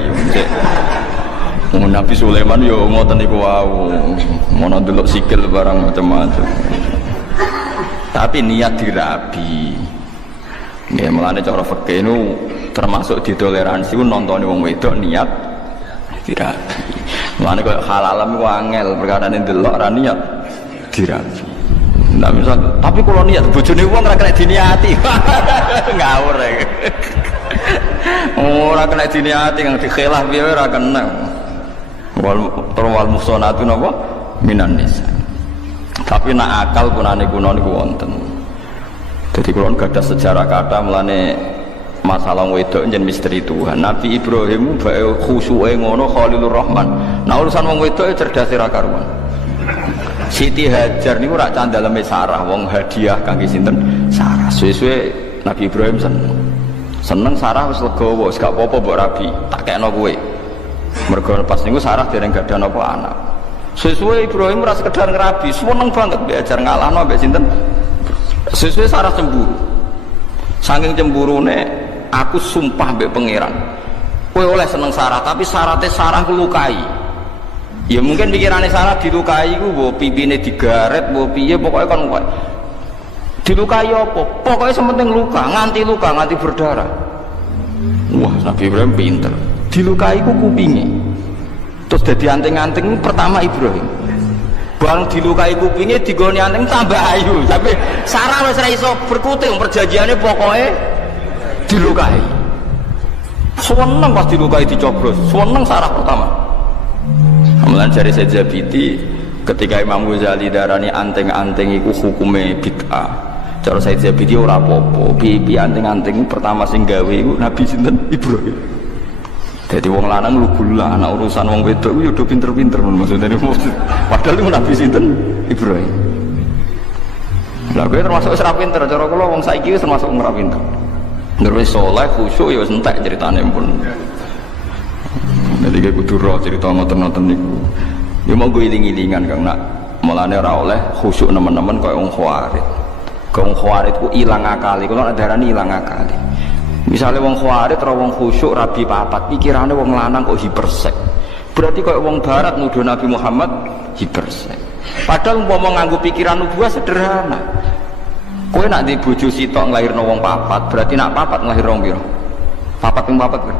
Nabi Sulaiman ya ngoten niku wau. Ngono ndelok sikil barang macam-macam. Tapi niat dirabi. Ya mulane cara fikih itu termasuk ditoleransi nontoni wong wedok niat dirabi. Mulane koyo halalam iku angel perkara ndelok ra niat dirabi. Nah misal, tapi kalau niat bojone wong ora kena diniati. Ngawur ya. Ora kena diniati yang dikhilaf piye ora kena. Wal muhsanatu napa minan nisa. Tapi nak akal gunane niku wonten. Jadi kalau nggak ada sejarah kata melane masalah wedok jen misteri Tuhan. Nabi Ibrahim bae khusyuke ngono Khalilur Rahman. Nah urusan wong wedok cerdas ra karuan. Siti Hajar niku rak candaleme Sarah, wong hadiah kangge sinten? Sarah. Suwe-suwe Nabi Ibrahim seneng. Seneng Sarah wis legowo, wis gak apa-apa mbok rabi, tak kekno kowe. Mergo pas niku Sarah dereng gak ada napa anak. Suwe-suwe Ibrahim ora sekedar ngrabi, seneng banget mbek ajar ngalahno mbek sinten? Sesuai Sarah cemburu. Saking cemburune aku sumpah mbek pangeran. Kowe oleh seneng Sarah, tapi syaratnya Sarah lukai. Ya mungkin pikirannya Sarah dilukai ku mbok pipine digaret, mbok piye pokoke kon kowe. Dilukai apa? Pokoknya sementing luka, nganti berdarah. Wah, Nabi Ibrahim pinter. Dilukai ku kupinge. Terus dadi anting-anting pertama Ibrahim. Bang dilukai kupingnya digoni anting tambah ayu, tapi Sarah wis ra iso berkutik perjanjiannya pokoknya dilukai. Seneng pas dilukai dicoblos, seneng Sarah pertama. Kemudian dari Sejabiti ketika Imam Ghazali darani anting-anting itu hukumnya bid'ah. Cara Sejabiti ora apa-apa, pipi anting-anting pertama sing gawe iku Nabi sinten Ibrahim. Jadi wong lanang lu gula, anak urusan wong wedok itu udah pinter-pinter maksudnya. Padahal itu Nabi sinten Ibrahim. Lah gue termasuk ora pinter, cara kula wong saiki wis termasuk ora pinter. Ngerti saleh khusyuk ya wis entek ceritane pun. Jadi gue kudu roh cerita ngoten-ngoten niku. Ya mau gue iling-ilingan Kang nak mulane ora oleh khusyuk nemen-nemen kaya wong khawarit. Wong khawarit ku ilang akali, kula darani ilang akali. Misalnya wong khawarit atau wong khusyuk rabi papat, pikirannya wong lanang kok hipersek. Berarti kok wong barat nuduh Nabi Muhammad hipersek. Padahal umpama nganggo pikiran nubuwah sederhana. Kowe nak di bojo sitok nglairno wong papat, berarti nak papat nglairno wong pira? Papat ping papat kan?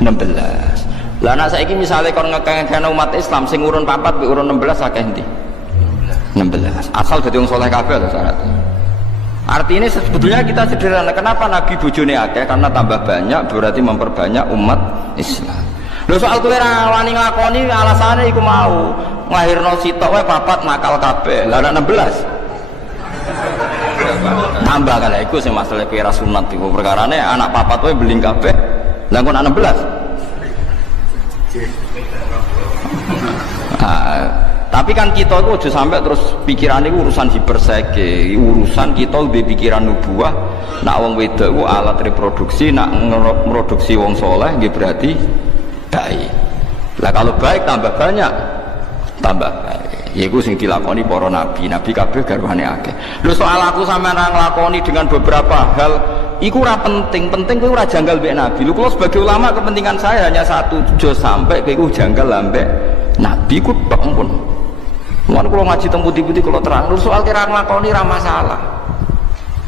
16. Lah nak saiki misale kon ngekene umat Islam sing urun papat mbek urun 16 akeh endi? 16. Asal dadi wong saleh kabeh lho syaratnya. Artinya sebetulnya kita sederhana. Kenapa Nabi bojone akeh? Karena tambah banyak berarti memperbanyak umat Islam. Lho soal kowe ra wani nglakoni alasane iku mau nglahirno sitok wae papat nakal kabeh. Lah nek 16 tambah kan iku sing masalah kira sunat iku perkarane anak papat wae beling kabeh. Lah kok anak 16. Tapi kan kita itu aja sampai terus pikiran itu urusan hiperseke, urusan kita lebih pikiran nubuah. Nak wong wedok itu alat reproduksi, nak meroduksi wong soleh, berarti baik. Lah kalau baik tambah banyak, tambah baik. Yaiku sing dilakoni para nabi, nabi kabeh garwane akeh. Lho soal aku sampean nglakoni dengan beberapa hal, iku ora penting, penting kowe ora janggal mbek nabi. Lho kula sebagai ulama kepentingan saya hanya satu, aja sampai kowe janggal ambek nabi ku tok pun. Mulane kalau ngaji teng putih-putih kalau terang soal kira nglakoni ra masalah.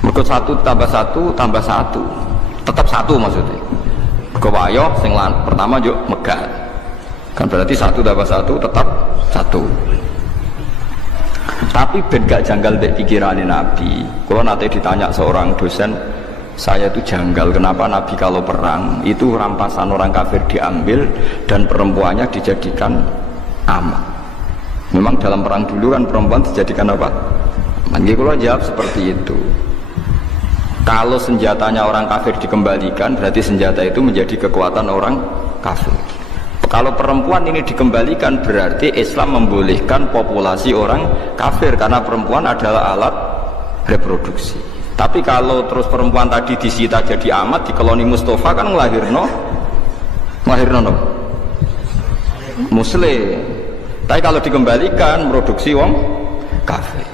Mergo 1 tambah 1 tambah 1 tetap 1 maksudnya. Mergo wayo sing pertama yo megat. Kan berarti 1 tambah 1 tetap 1. Tapi ben gak janggal dek pikirane Nabi. Kalau nanti ditanya seorang dosen, saya itu janggal kenapa Nabi kalau perang itu rampasan orang kafir diambil dan perempuannya dijadikan amat. Memang dalam perang dulu kan perempuan dijadikan apa? Nanti kalau jawab seperti itu. Kalau senjatanya orang kafir dikembalikan, berarti senjata itu menjadi kekuatan orang kafir. Kalau perempuan ini dikembalikan, berarti Islam membolehkan populasi orang kafir karena perempuan adalah alat reproduksi. Tapi kalau terus perempuan tadi disita jadi amat di koloni Mustafa kan ngelahirno Muslim. Tapi kalau dikembalikan produksi wong kafir.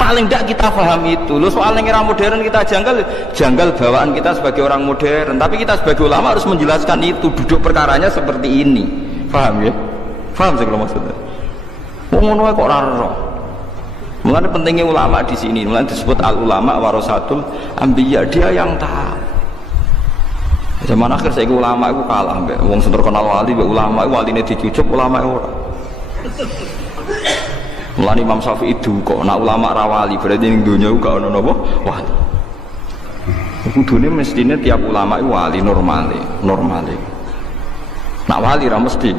Paling tidak kita paham itu. Lo soal era modern kita janggal bawaan kita sebagai orang modern. Tapi kita sebagai ulama harus menjelaskan itu. Duduk perkaranya seperti ini. Paham ya? Paham sih kalau maksudnya. Wong ngono kok ora ero. Mulanya pentingnya ulama di sini, mulanya disebut al ulama warasatul anbiya, dia yang tahu. Zaman akhir saya ulama itu kalah, wong sing terkenal wali, ulama itu waline dicucuk, ulama itu ora. Mulanya Imam Syafi'i itu kok, nak ulama rawali berarti ning dunia itu gak ono napa wali. Kudune mestine tiap ulama itu wali normale. Nak wali ra mesti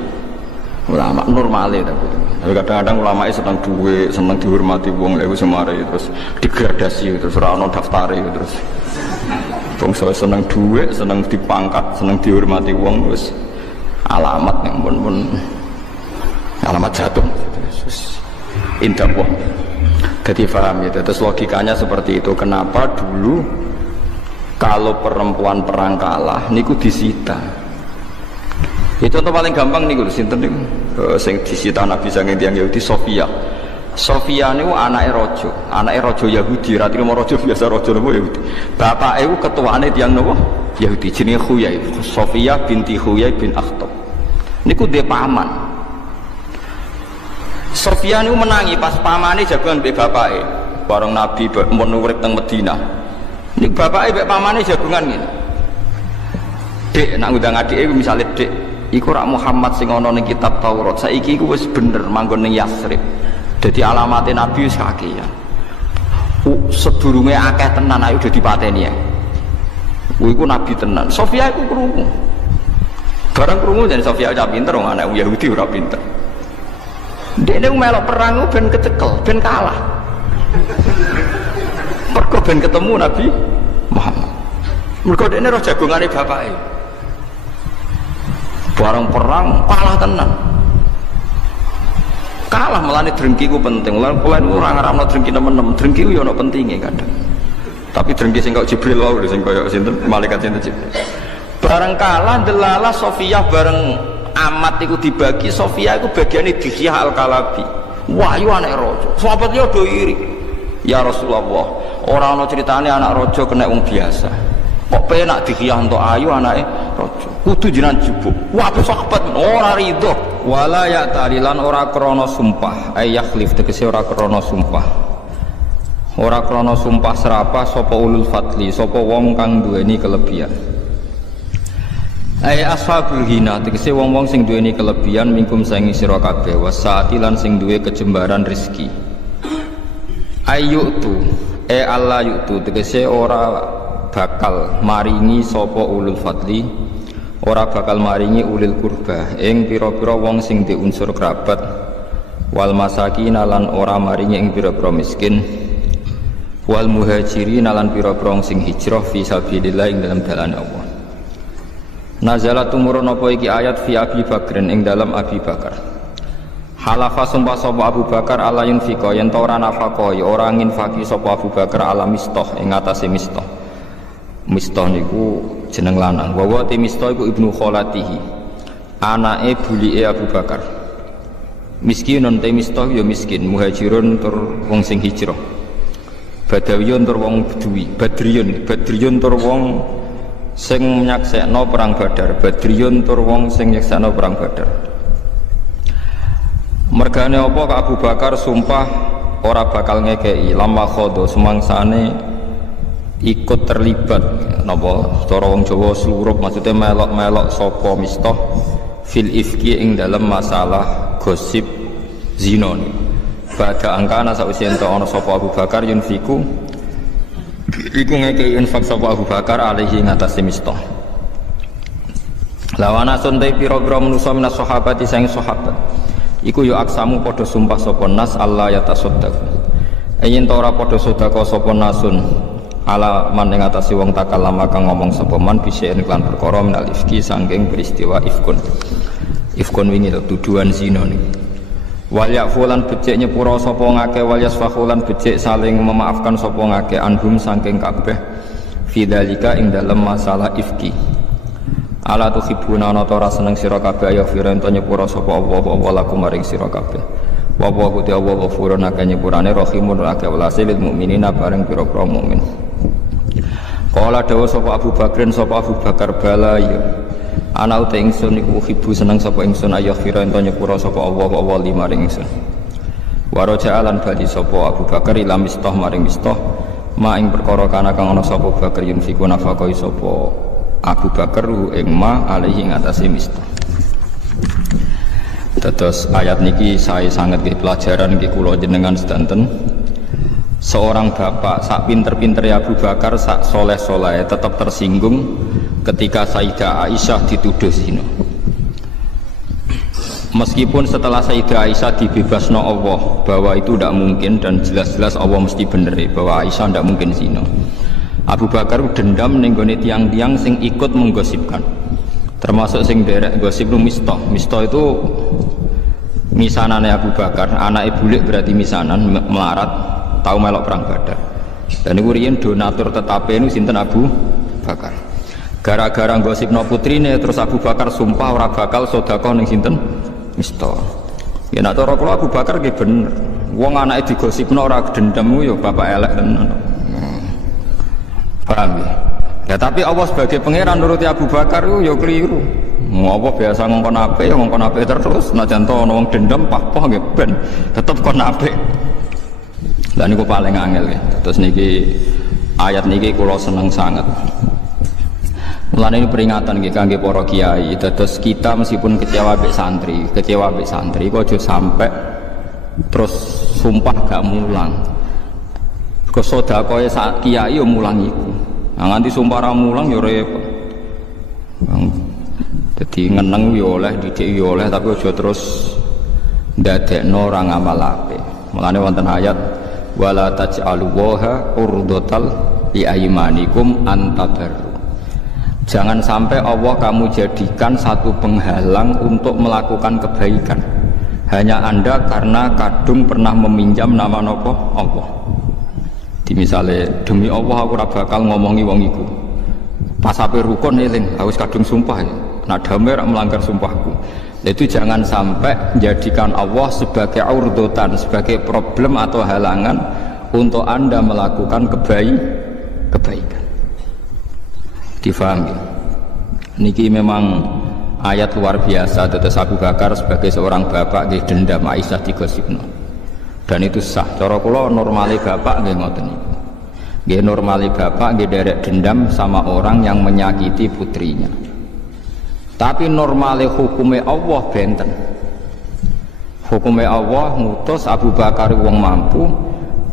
ulama normale tapi kadang-kadang ulama seneng duwe, seneng dihormati wong lha wis semare terus digradasi terus ora ono daftare terus bangsa seneng duwe, seneng dipangkat, seneng dihormati wong wis alamat yang pun alamat jatuh terus indah wong. Jadi paham ya, terus logikanya seperti itu. Kenapa dulu kalau perempuan perang kalah niku disita? Itu contoh paling gampang niku sinten niku sing disita Nabi sange tiyang Yahudi Sofia. Sofia niku anake raja Yahudi, ra trimo raja biasa raja napa Yahudi. Bapake iku ketuane tiyang napa Yahudi jenenge Khuyai. Sofia binti Khuyai bin Akhtab. Niku dhe paman. Sofia niku menangi pas pamane jagongan mbek bapake. Bareng Nabi mun urip teng Madinah. Niku bapake mbek pamane jagongan ngene. Dek nak ngundang adike misale Dek iku rak Muhammad sing ana ning kitab Taurat. Saiki iku wis bener manggon ning Yasrib. Dadi alamate Nabi wis kakean. Sedurunge akeh tenan ayo udah dipateni ya. Kuwi iku Nabi tenan. Sofia iku krungu. Barang krungu jan Sofia udah pinter wong anak Yahudi ora pinter. Dekne melok perang ben kecekel, ben kalah. Perko ben ketemu Nabi Muhammad. Mergo dekne roh jagongane bapake. Barang perang kalah tenan. Kalah melane drengki ku penting. Lan kula niku ora ngaramno drengki nemen-nemen. Drengki ku yo ono pentinge kadang. Tapi drengki sing kok Jibril wae sing koyo sinten malaikat sinten Jibril. Barang kalah delala Sofia bareng amat iku dibagi. Sofia iku bagiane Dihyah Al-Kalabi. Wahyu anak raja. Sahabat yo do iri. Ya Rasulullah, ora ana critane anak raja kena wong biasa. Kok penak Dihyah entuk ayu anake raja. Kudu jenengan jubuk. Wah, sahabat ora rido. Wala ya talilan ora krana sumpah. Ay yakhlif tegese ora krana sumpah. Ora krana sumpah serapah sapa ulul fadli, sapa wong kang duweni kelebihan. Ay ashabul hina tegese wong-wong sing duweni kelebihan mingkum saingi sira kabeh wasaati lan sing duwe kejembaran rezeki. Ayyutu Allah yutu tegese ora bakal maringi sapa ulul fadli, ora bakal maringi ulil kurba ing pira-pira wong sing di unsur kerabat, wal masakin lan ora maringi ing pira-pira miskin, wal muhajirin lan pira-pira sing hijrah fi sabilillah ing dalam dalan Allah. Nazalat tumurun apa iki ayat fi Abi Bakrin ing dalam Abi Bakar. Halafa sumpah sapa Abu Bakar ala yunfika yen ta ora nafakoi ora nginfaki sapa Abu Bakar ala Mistah ing atase Mistah. Mistah niku jeneng lanang. Wa te Mistah iku ibnu kholatihi. Anake bulike Abu Bakar. Miskinun te Mistah ya miskin, muhajirun tur wong sing hijrah. Badawiyun tur wong Bedui, Badriyun tur wong sing nyaksekno perang Badar, Badriyun tur wong sing nyaksekno perang Badar. Mergane apa ka Abu Bakar sumpah ora bakal ngekei lama khodo semangsane ikut terlibat napa cara wong Jawa slurup maksudnya melok-melok sapa Mistah fil ifki ing dalam masalah gosip zina ni. Pada angkana sausi ento ana sapa Abu Bakar yunfiku iku ngekei infak sapa Abu Bakar alaihi ngatasi Mistah. Lawana suntai pira-pira manusa minas sahabati sang sahabat iku yo aksamu padha sumpah sapa nas Allah ya tasaddaq. Yen ta ora padha sedekah sapa nasun ala man ing atase wong takalama kang ngomong sapa man bisa iklan perkara minal ifki saking peristiwa ifkun. Ifkun wingi to tuduhan zina niku. Wal yafulan becik nyepura sapa ngake wal yasfahulan becik saling memaafkan sapa ngake anhum saking kabeh fidzalika ing dalem masalah ifki. Ala tuhibuna ana ta ora seneng sira kabeh ya firanta nyepura sapa Allah lakum maring sira kabeh. Wa wa kuti Allah ghafurun akeh nyepurane rahimun akeh welase lil mukminina bareng pira-pira mukmin. Kala dawa sapa Abu Bakrin sapa Abu Bakar bala ya. Ana uta ingsun iku hibu seneng sapa ingsun ayah firanta nyepura sapa Allah limaring ingsun. Waraja lan bali sapa Abu Bakar ila Mistah maring Mistah ma ing perkara kana kang ana sapa Bakar yunfiku nafaqai sapa Abu Bakar ing ma alaihi ing atase Mistah. Terus ayat niki saya sangat nggih pelajaran nggih kula jenengan sedanten. Seorang bapak sak pinter-pinter Abu Bakar, sak soleh-soleh tetap tersinggung ketika Sayyidah Aisyah dituduh zina. Meskipun setelah Sayyidah Aisyah dibebasno Allah bahwa itu tidak mungkin dan jelas-jelas Allah mesti bener bahwa Aisyah tidak mungkin zina. Abu Bakar dendam ning gone tiang-tiang sing ikut menggosipkan. Termasuk sing derek gosip lu Mistah. Mistah itu misanane Abu Bakar, anak bulik berarti misanan melarat. Tahu melok perang Badar. Dan niku riyen donatur tetape niku sinten Abu Bakar. Gara-gara gosipno putrine terus Abu Bakar sumpah ora bakal sedekah ning sinten Mistah. Ya nek cara kula Abu Bakar nggih bener. Wong anake digosipno ora dendam yo bapak elek tenan. Paham ya? Ya tapi Allah sebagai pangeran nuruti Abu Bakar yo keliru. Apa biasa ngongkon apik ya ngongkon apik terus senajan to ana wong dendam pah-pah nggih ben tetep kon apik. Lah niku paling angel ya. Terus niki ayat niki kula seneng sangat. Mulane ini peringatan nggih kangge para kiai. Terus kita meskipun kecewa mbek santri kok aja sampai terus sumpah gak mulang. Kesodakoe sak kiai yo mulang iku. Nah, nganti sumpah ra mulang yo repot. Dadi ngeneng yo oleh, didik yo oleh tapi aja terus ndadekno ora ngamal apik. Mulane wonten ayat wala taj'alu waha urdotal li aymanikum antabarru. Jangan sampai Allah kamu jadikan satu penghalang untuk melakukan kebaikan hanya Anda karena kadung pernah meminjam nama nopo Allah. Di misale demi Allah aku ora bakal ngomongi wong iku pas ape rukun eling harus kadung sumpah ya nak damai melanggar sumpahku. Itu jangan sampai jadikan Allah sebagai urdotan, sebagai problem atau halangan untuk Anda melakukan kebaikan. Difahami? Niki memang ayat luar biasa. Tetes Abu Bakar sebagai seorang bapak nggih dendam Aisyah digosipno. Dan itu sah. Cara kula normale bapak nggih ngoten niku. Nggih normale bapak nggih derek dendam sama orang yang menyakiti putrinya. Tapi normale hukume Allah benten. Hukume Allah ngutus Abu Bakar wong mampu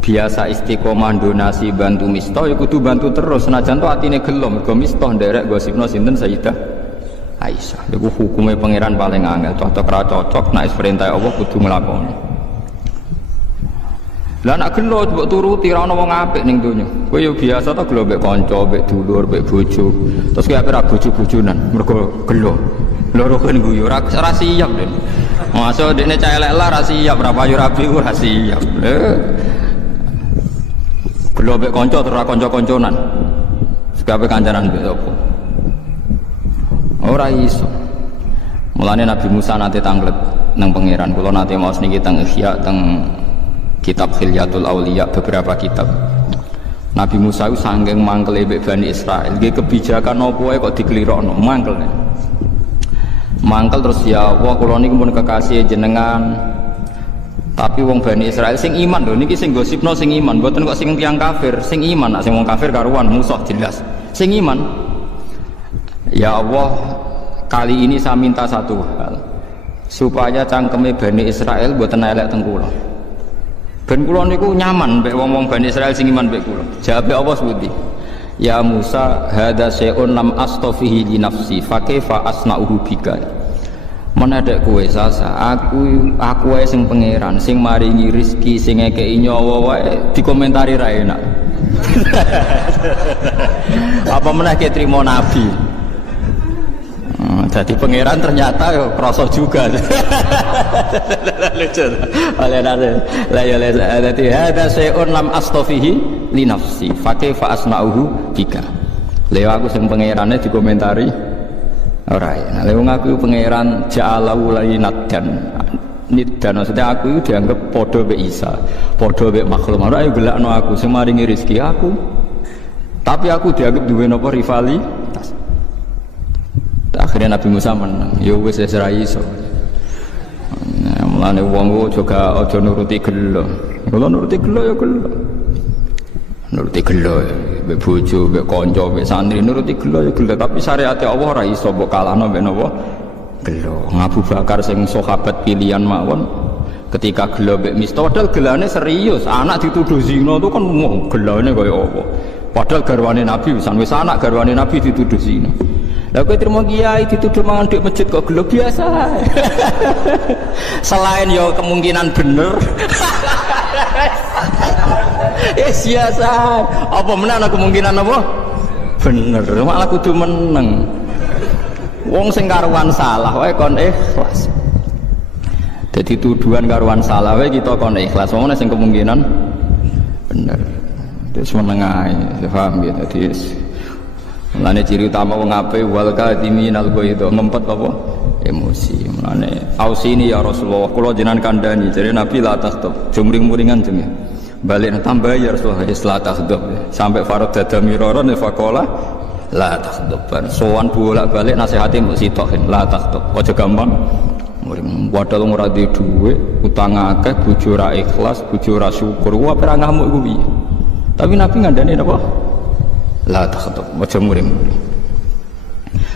biasa istiqomah donasi bantu Mistah ya kudu bantu terus senajan to atine gelo mergo Mistah nderek gosipno sinten Sayyidah Aisyah. Iku hukume pangeran paling angel, cocok ra cocok nek perintah Allah kudu nglakoni. Lah nek gelo mbok turuti ra ono wong apik ning donya. Kowe yo biasa to gelo mbek kanca, mbek dulur, mbek bojo. Terus kowe ora bojo-bojonan mergo gelo. Loro kan guyu ora siap den. Masuk dekne cah elek lah ra siap, ra payu rabi ora siap. Gelo mbek kanca terus ra kanca-kanconan. Sekabe kancanan mbek opo? Ora iso. Mulane Nabi Musa nate tanglet nang pangeran. Kula nate maos niki teng Ihya teng kitab Khilyatul Auliya beberapa kitab. Nabi Musa itu sanggeng mangkel mbek Bani Israil. Nggih kebijakan apa wae kok dikelirokno mangkel. Mangkel terus ya Allah kula niki pun kekasih jenengan. Tapi wong Bani Israil sing iman lho niki sing gosipno sing iman, mboten kok sing tiyang kafir, sing iman. Nek sing wong kafir karuan musuh jelas. Sing iman. Ya Allah, kali ini saya minta satu hal. Supaya cangkeme Bani Israil mboten elek teng kula. Ben kula niku nyaman mbek wong-wong Bani Israil sing iman mbek kula. Jawabe Allah sepundi? Ya Musa, hadza syai'un lam astafihi li nafsi, fa kaifa asna'uhu bika. Menadek kowe sasa, aku wae sing pangeran, sing maringi rezeki, sing ngekeki nyawa wae dikomentari ra enak. Apa meneh ke trimo nabi. Jadi pangeran ternyata yo krasa juga. Lucu. Oleh nate. La ya lati hada syai'un lam astafihi li nafsi. Fa kaifa asna'uhu bika. Lha aku sing pangerane dikomentari ora ya. Lha wong aku pangeran ja'alahu lainatan. Nidan maksudnya aku itu dianggap padha mbek Isa, padha mbek makhluk. Ora ayo gelakno aku sing maringi rezeki aku. Tapi aku dianggap duwe napa rivalitas. Akhirnya Nabi Musa menang. Ya wis ra iso. Mulane wong juga aja nuruti gelo. Kalau nuruti gelo ya gelo. Nuruti gelo ya, mbek bojo, mbek kanca, mbek santri nuruti gelo ya gelo, tapi syariat Allah ora iso mbok kalahno mbek napa? Gelo. Abu Bakar sing sahabat pilihan mawon ketika gelo mbek Mistah padahal gelane serius, anak dituduh zina itu kan gelane kaya apa. Padahal garwane Nabi wis anak garwane Nabi dituduh zina. Lah kowe terima kiai dituduh mangan di masjid kok gelo biasa. Selain yo kemungkinan bener. Biasa. Apa meneh ana kemungkinan apa? Bener, malah kudu meneng. Wong sing karuan salah wae kon ikhlas. Dadi tuduhan karuan salah wae kita kon ikhlas. Wong sing kemungkinan bener. Terus meneng ae, paham ya dadi mulane ciri utama wong apik wal kadhiminal ghaidha ngempet apa emosi. Mulane ausini ya Rasulullah kula jenengan kandhani jare Nabi la takhtub jumring-muringan jenenge balik tambah ya Rasulullah la takhtub sampai farad dadamiron faqala la takhtub sowan bolak-balik nasihate mbok sitokin la takhtub aja gampang muring padahal ora duwe dhuwit utang akeh bojo ra ikhlas bojo ra syukur wae ora ngamuk iku piye tapi Nabi ngandani napa la takhtub aja muring-muring.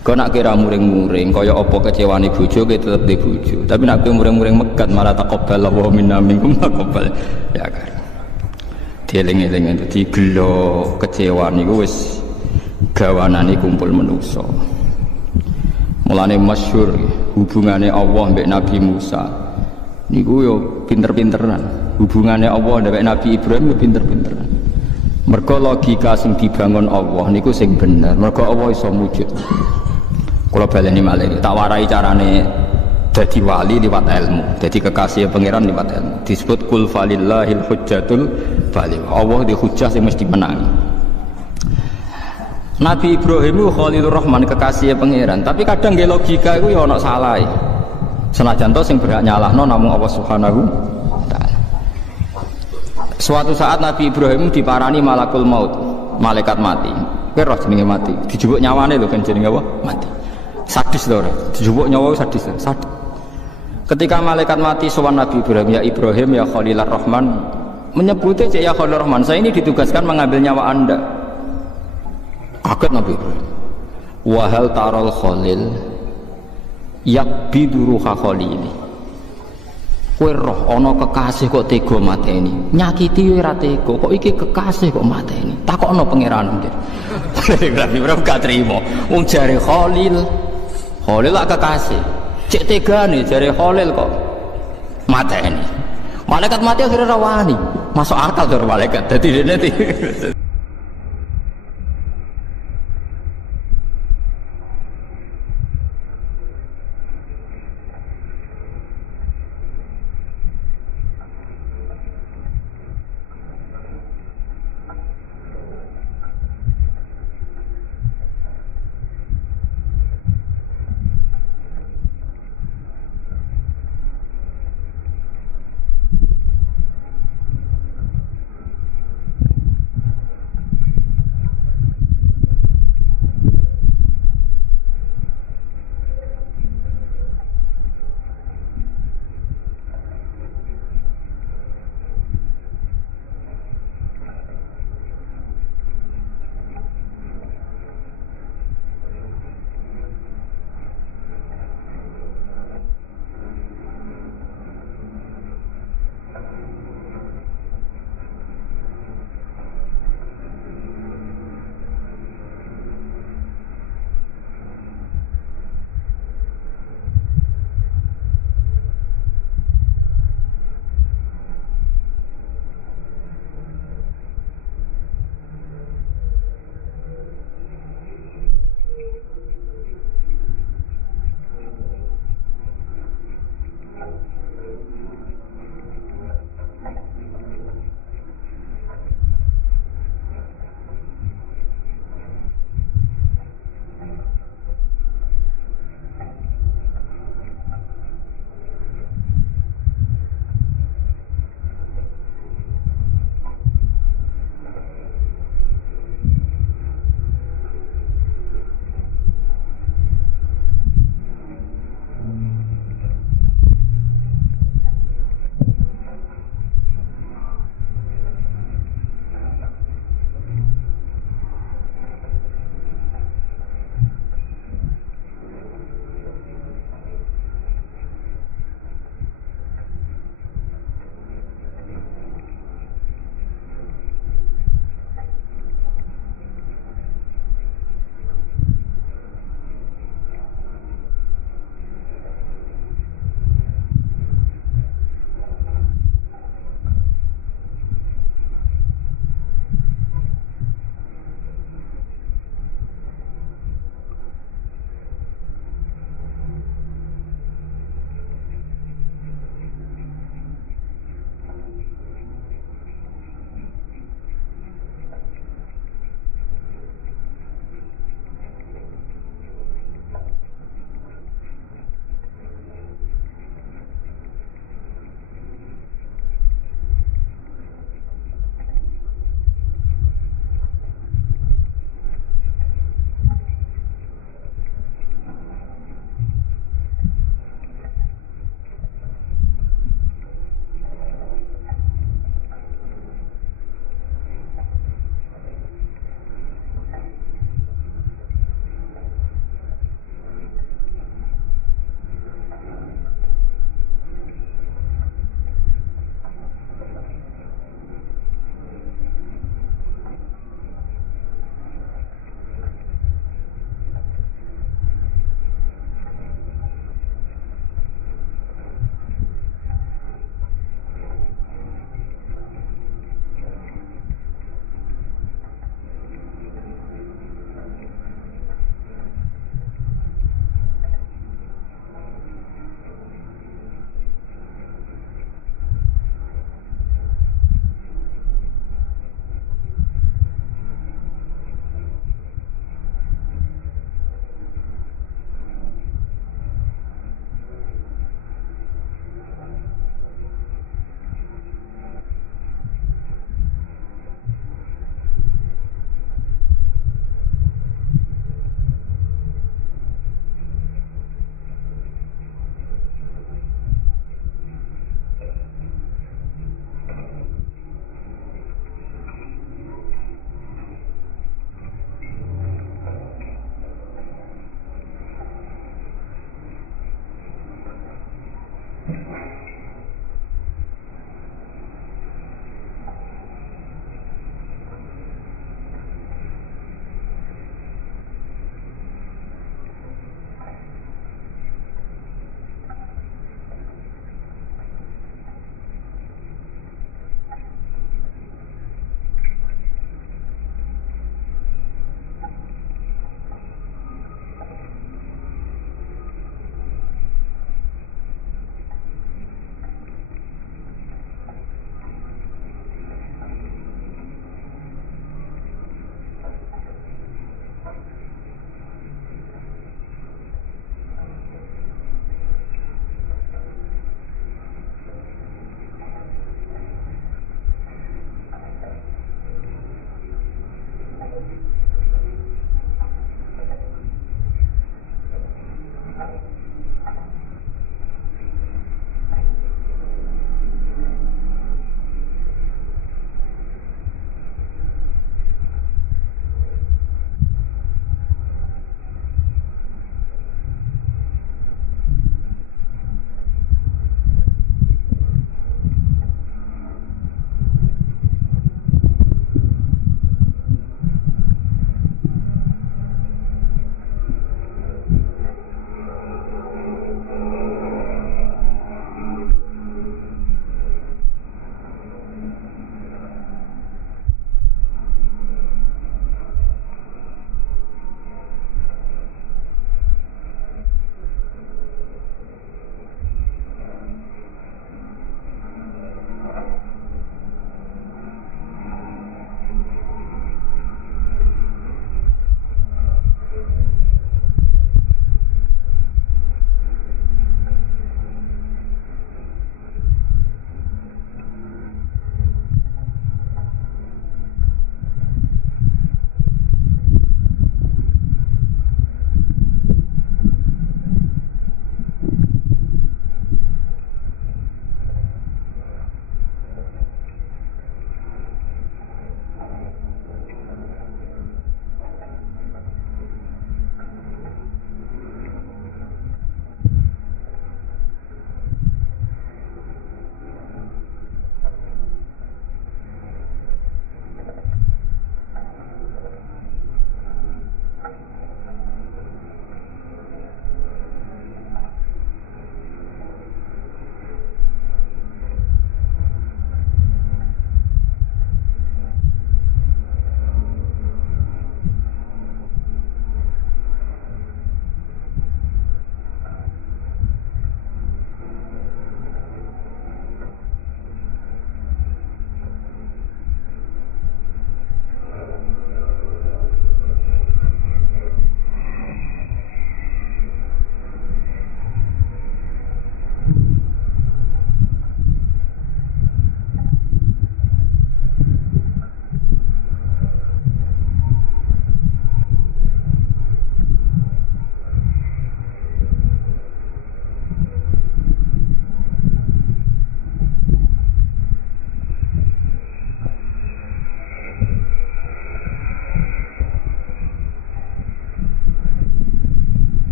Kau nak kira muring-muring kaya apa kecewani bojo ke tetep di bojo tapi nak muring-muring megat malah taqabbal wa minna minkum taqabbal ya kan dieling-eling dadi gelo kecewa niku wis gawanane kumpul manusa. Mulane masyhur hubungane Allah mbek Nabi Musa niku yo pinter-pinteran hubungane Allah mbek Nabi Ibrahim yo pinter-pinteran. Mergo logika sing dibangun Allah niku sing bener. Mergo Allah iso mujud. Kula baleni malih tak warai carane dadi wali liwat ilmu. Dadi kekasih pangeran liwat ilmu. Disebut kul falillahil hujjatul baligh. Allah di hujjah sing mesti menangi. Nabi Ibrahim Khalilur Rahman kekasih pangeran, tapi kadang nggih logika iku ya ana salahe. Senajan to sing berhak nyalahno namung Allah Subhanahu wa taala. Suatu saat Nabi Ibrahim diparani malakul maut, malaikat mati. Kowe roh jenenge mati, dijupuk nyawane lho kan jenenge apa? Mati. Sadis lho, dijupuk nyawa sadis. Sadis. Ketika malaikat mati sowan Nabi Ibrahim, ya Ibrahim ya Khalilur Rahman, menyebutnya ya Khalilur Rahman, saya ini ditugaskan mengambil nyawa Anda. Kaget Nabi Ibrahim. Wa hal taral Khalil yakbidu ruha Khalili. Kowe roh ana kekasih kok tega mateni. Nyakiti ora tega, kok iki kekasih kok mateni. Takokno pangeran nggih. Nabi Ibrahim gak trimo. Wong jare Khalil lak kekasih. Cek tegane jare Khalil kok mateni. Malaikat mati akhirnya rawani. Masuk akal to malaikat. Dadi dene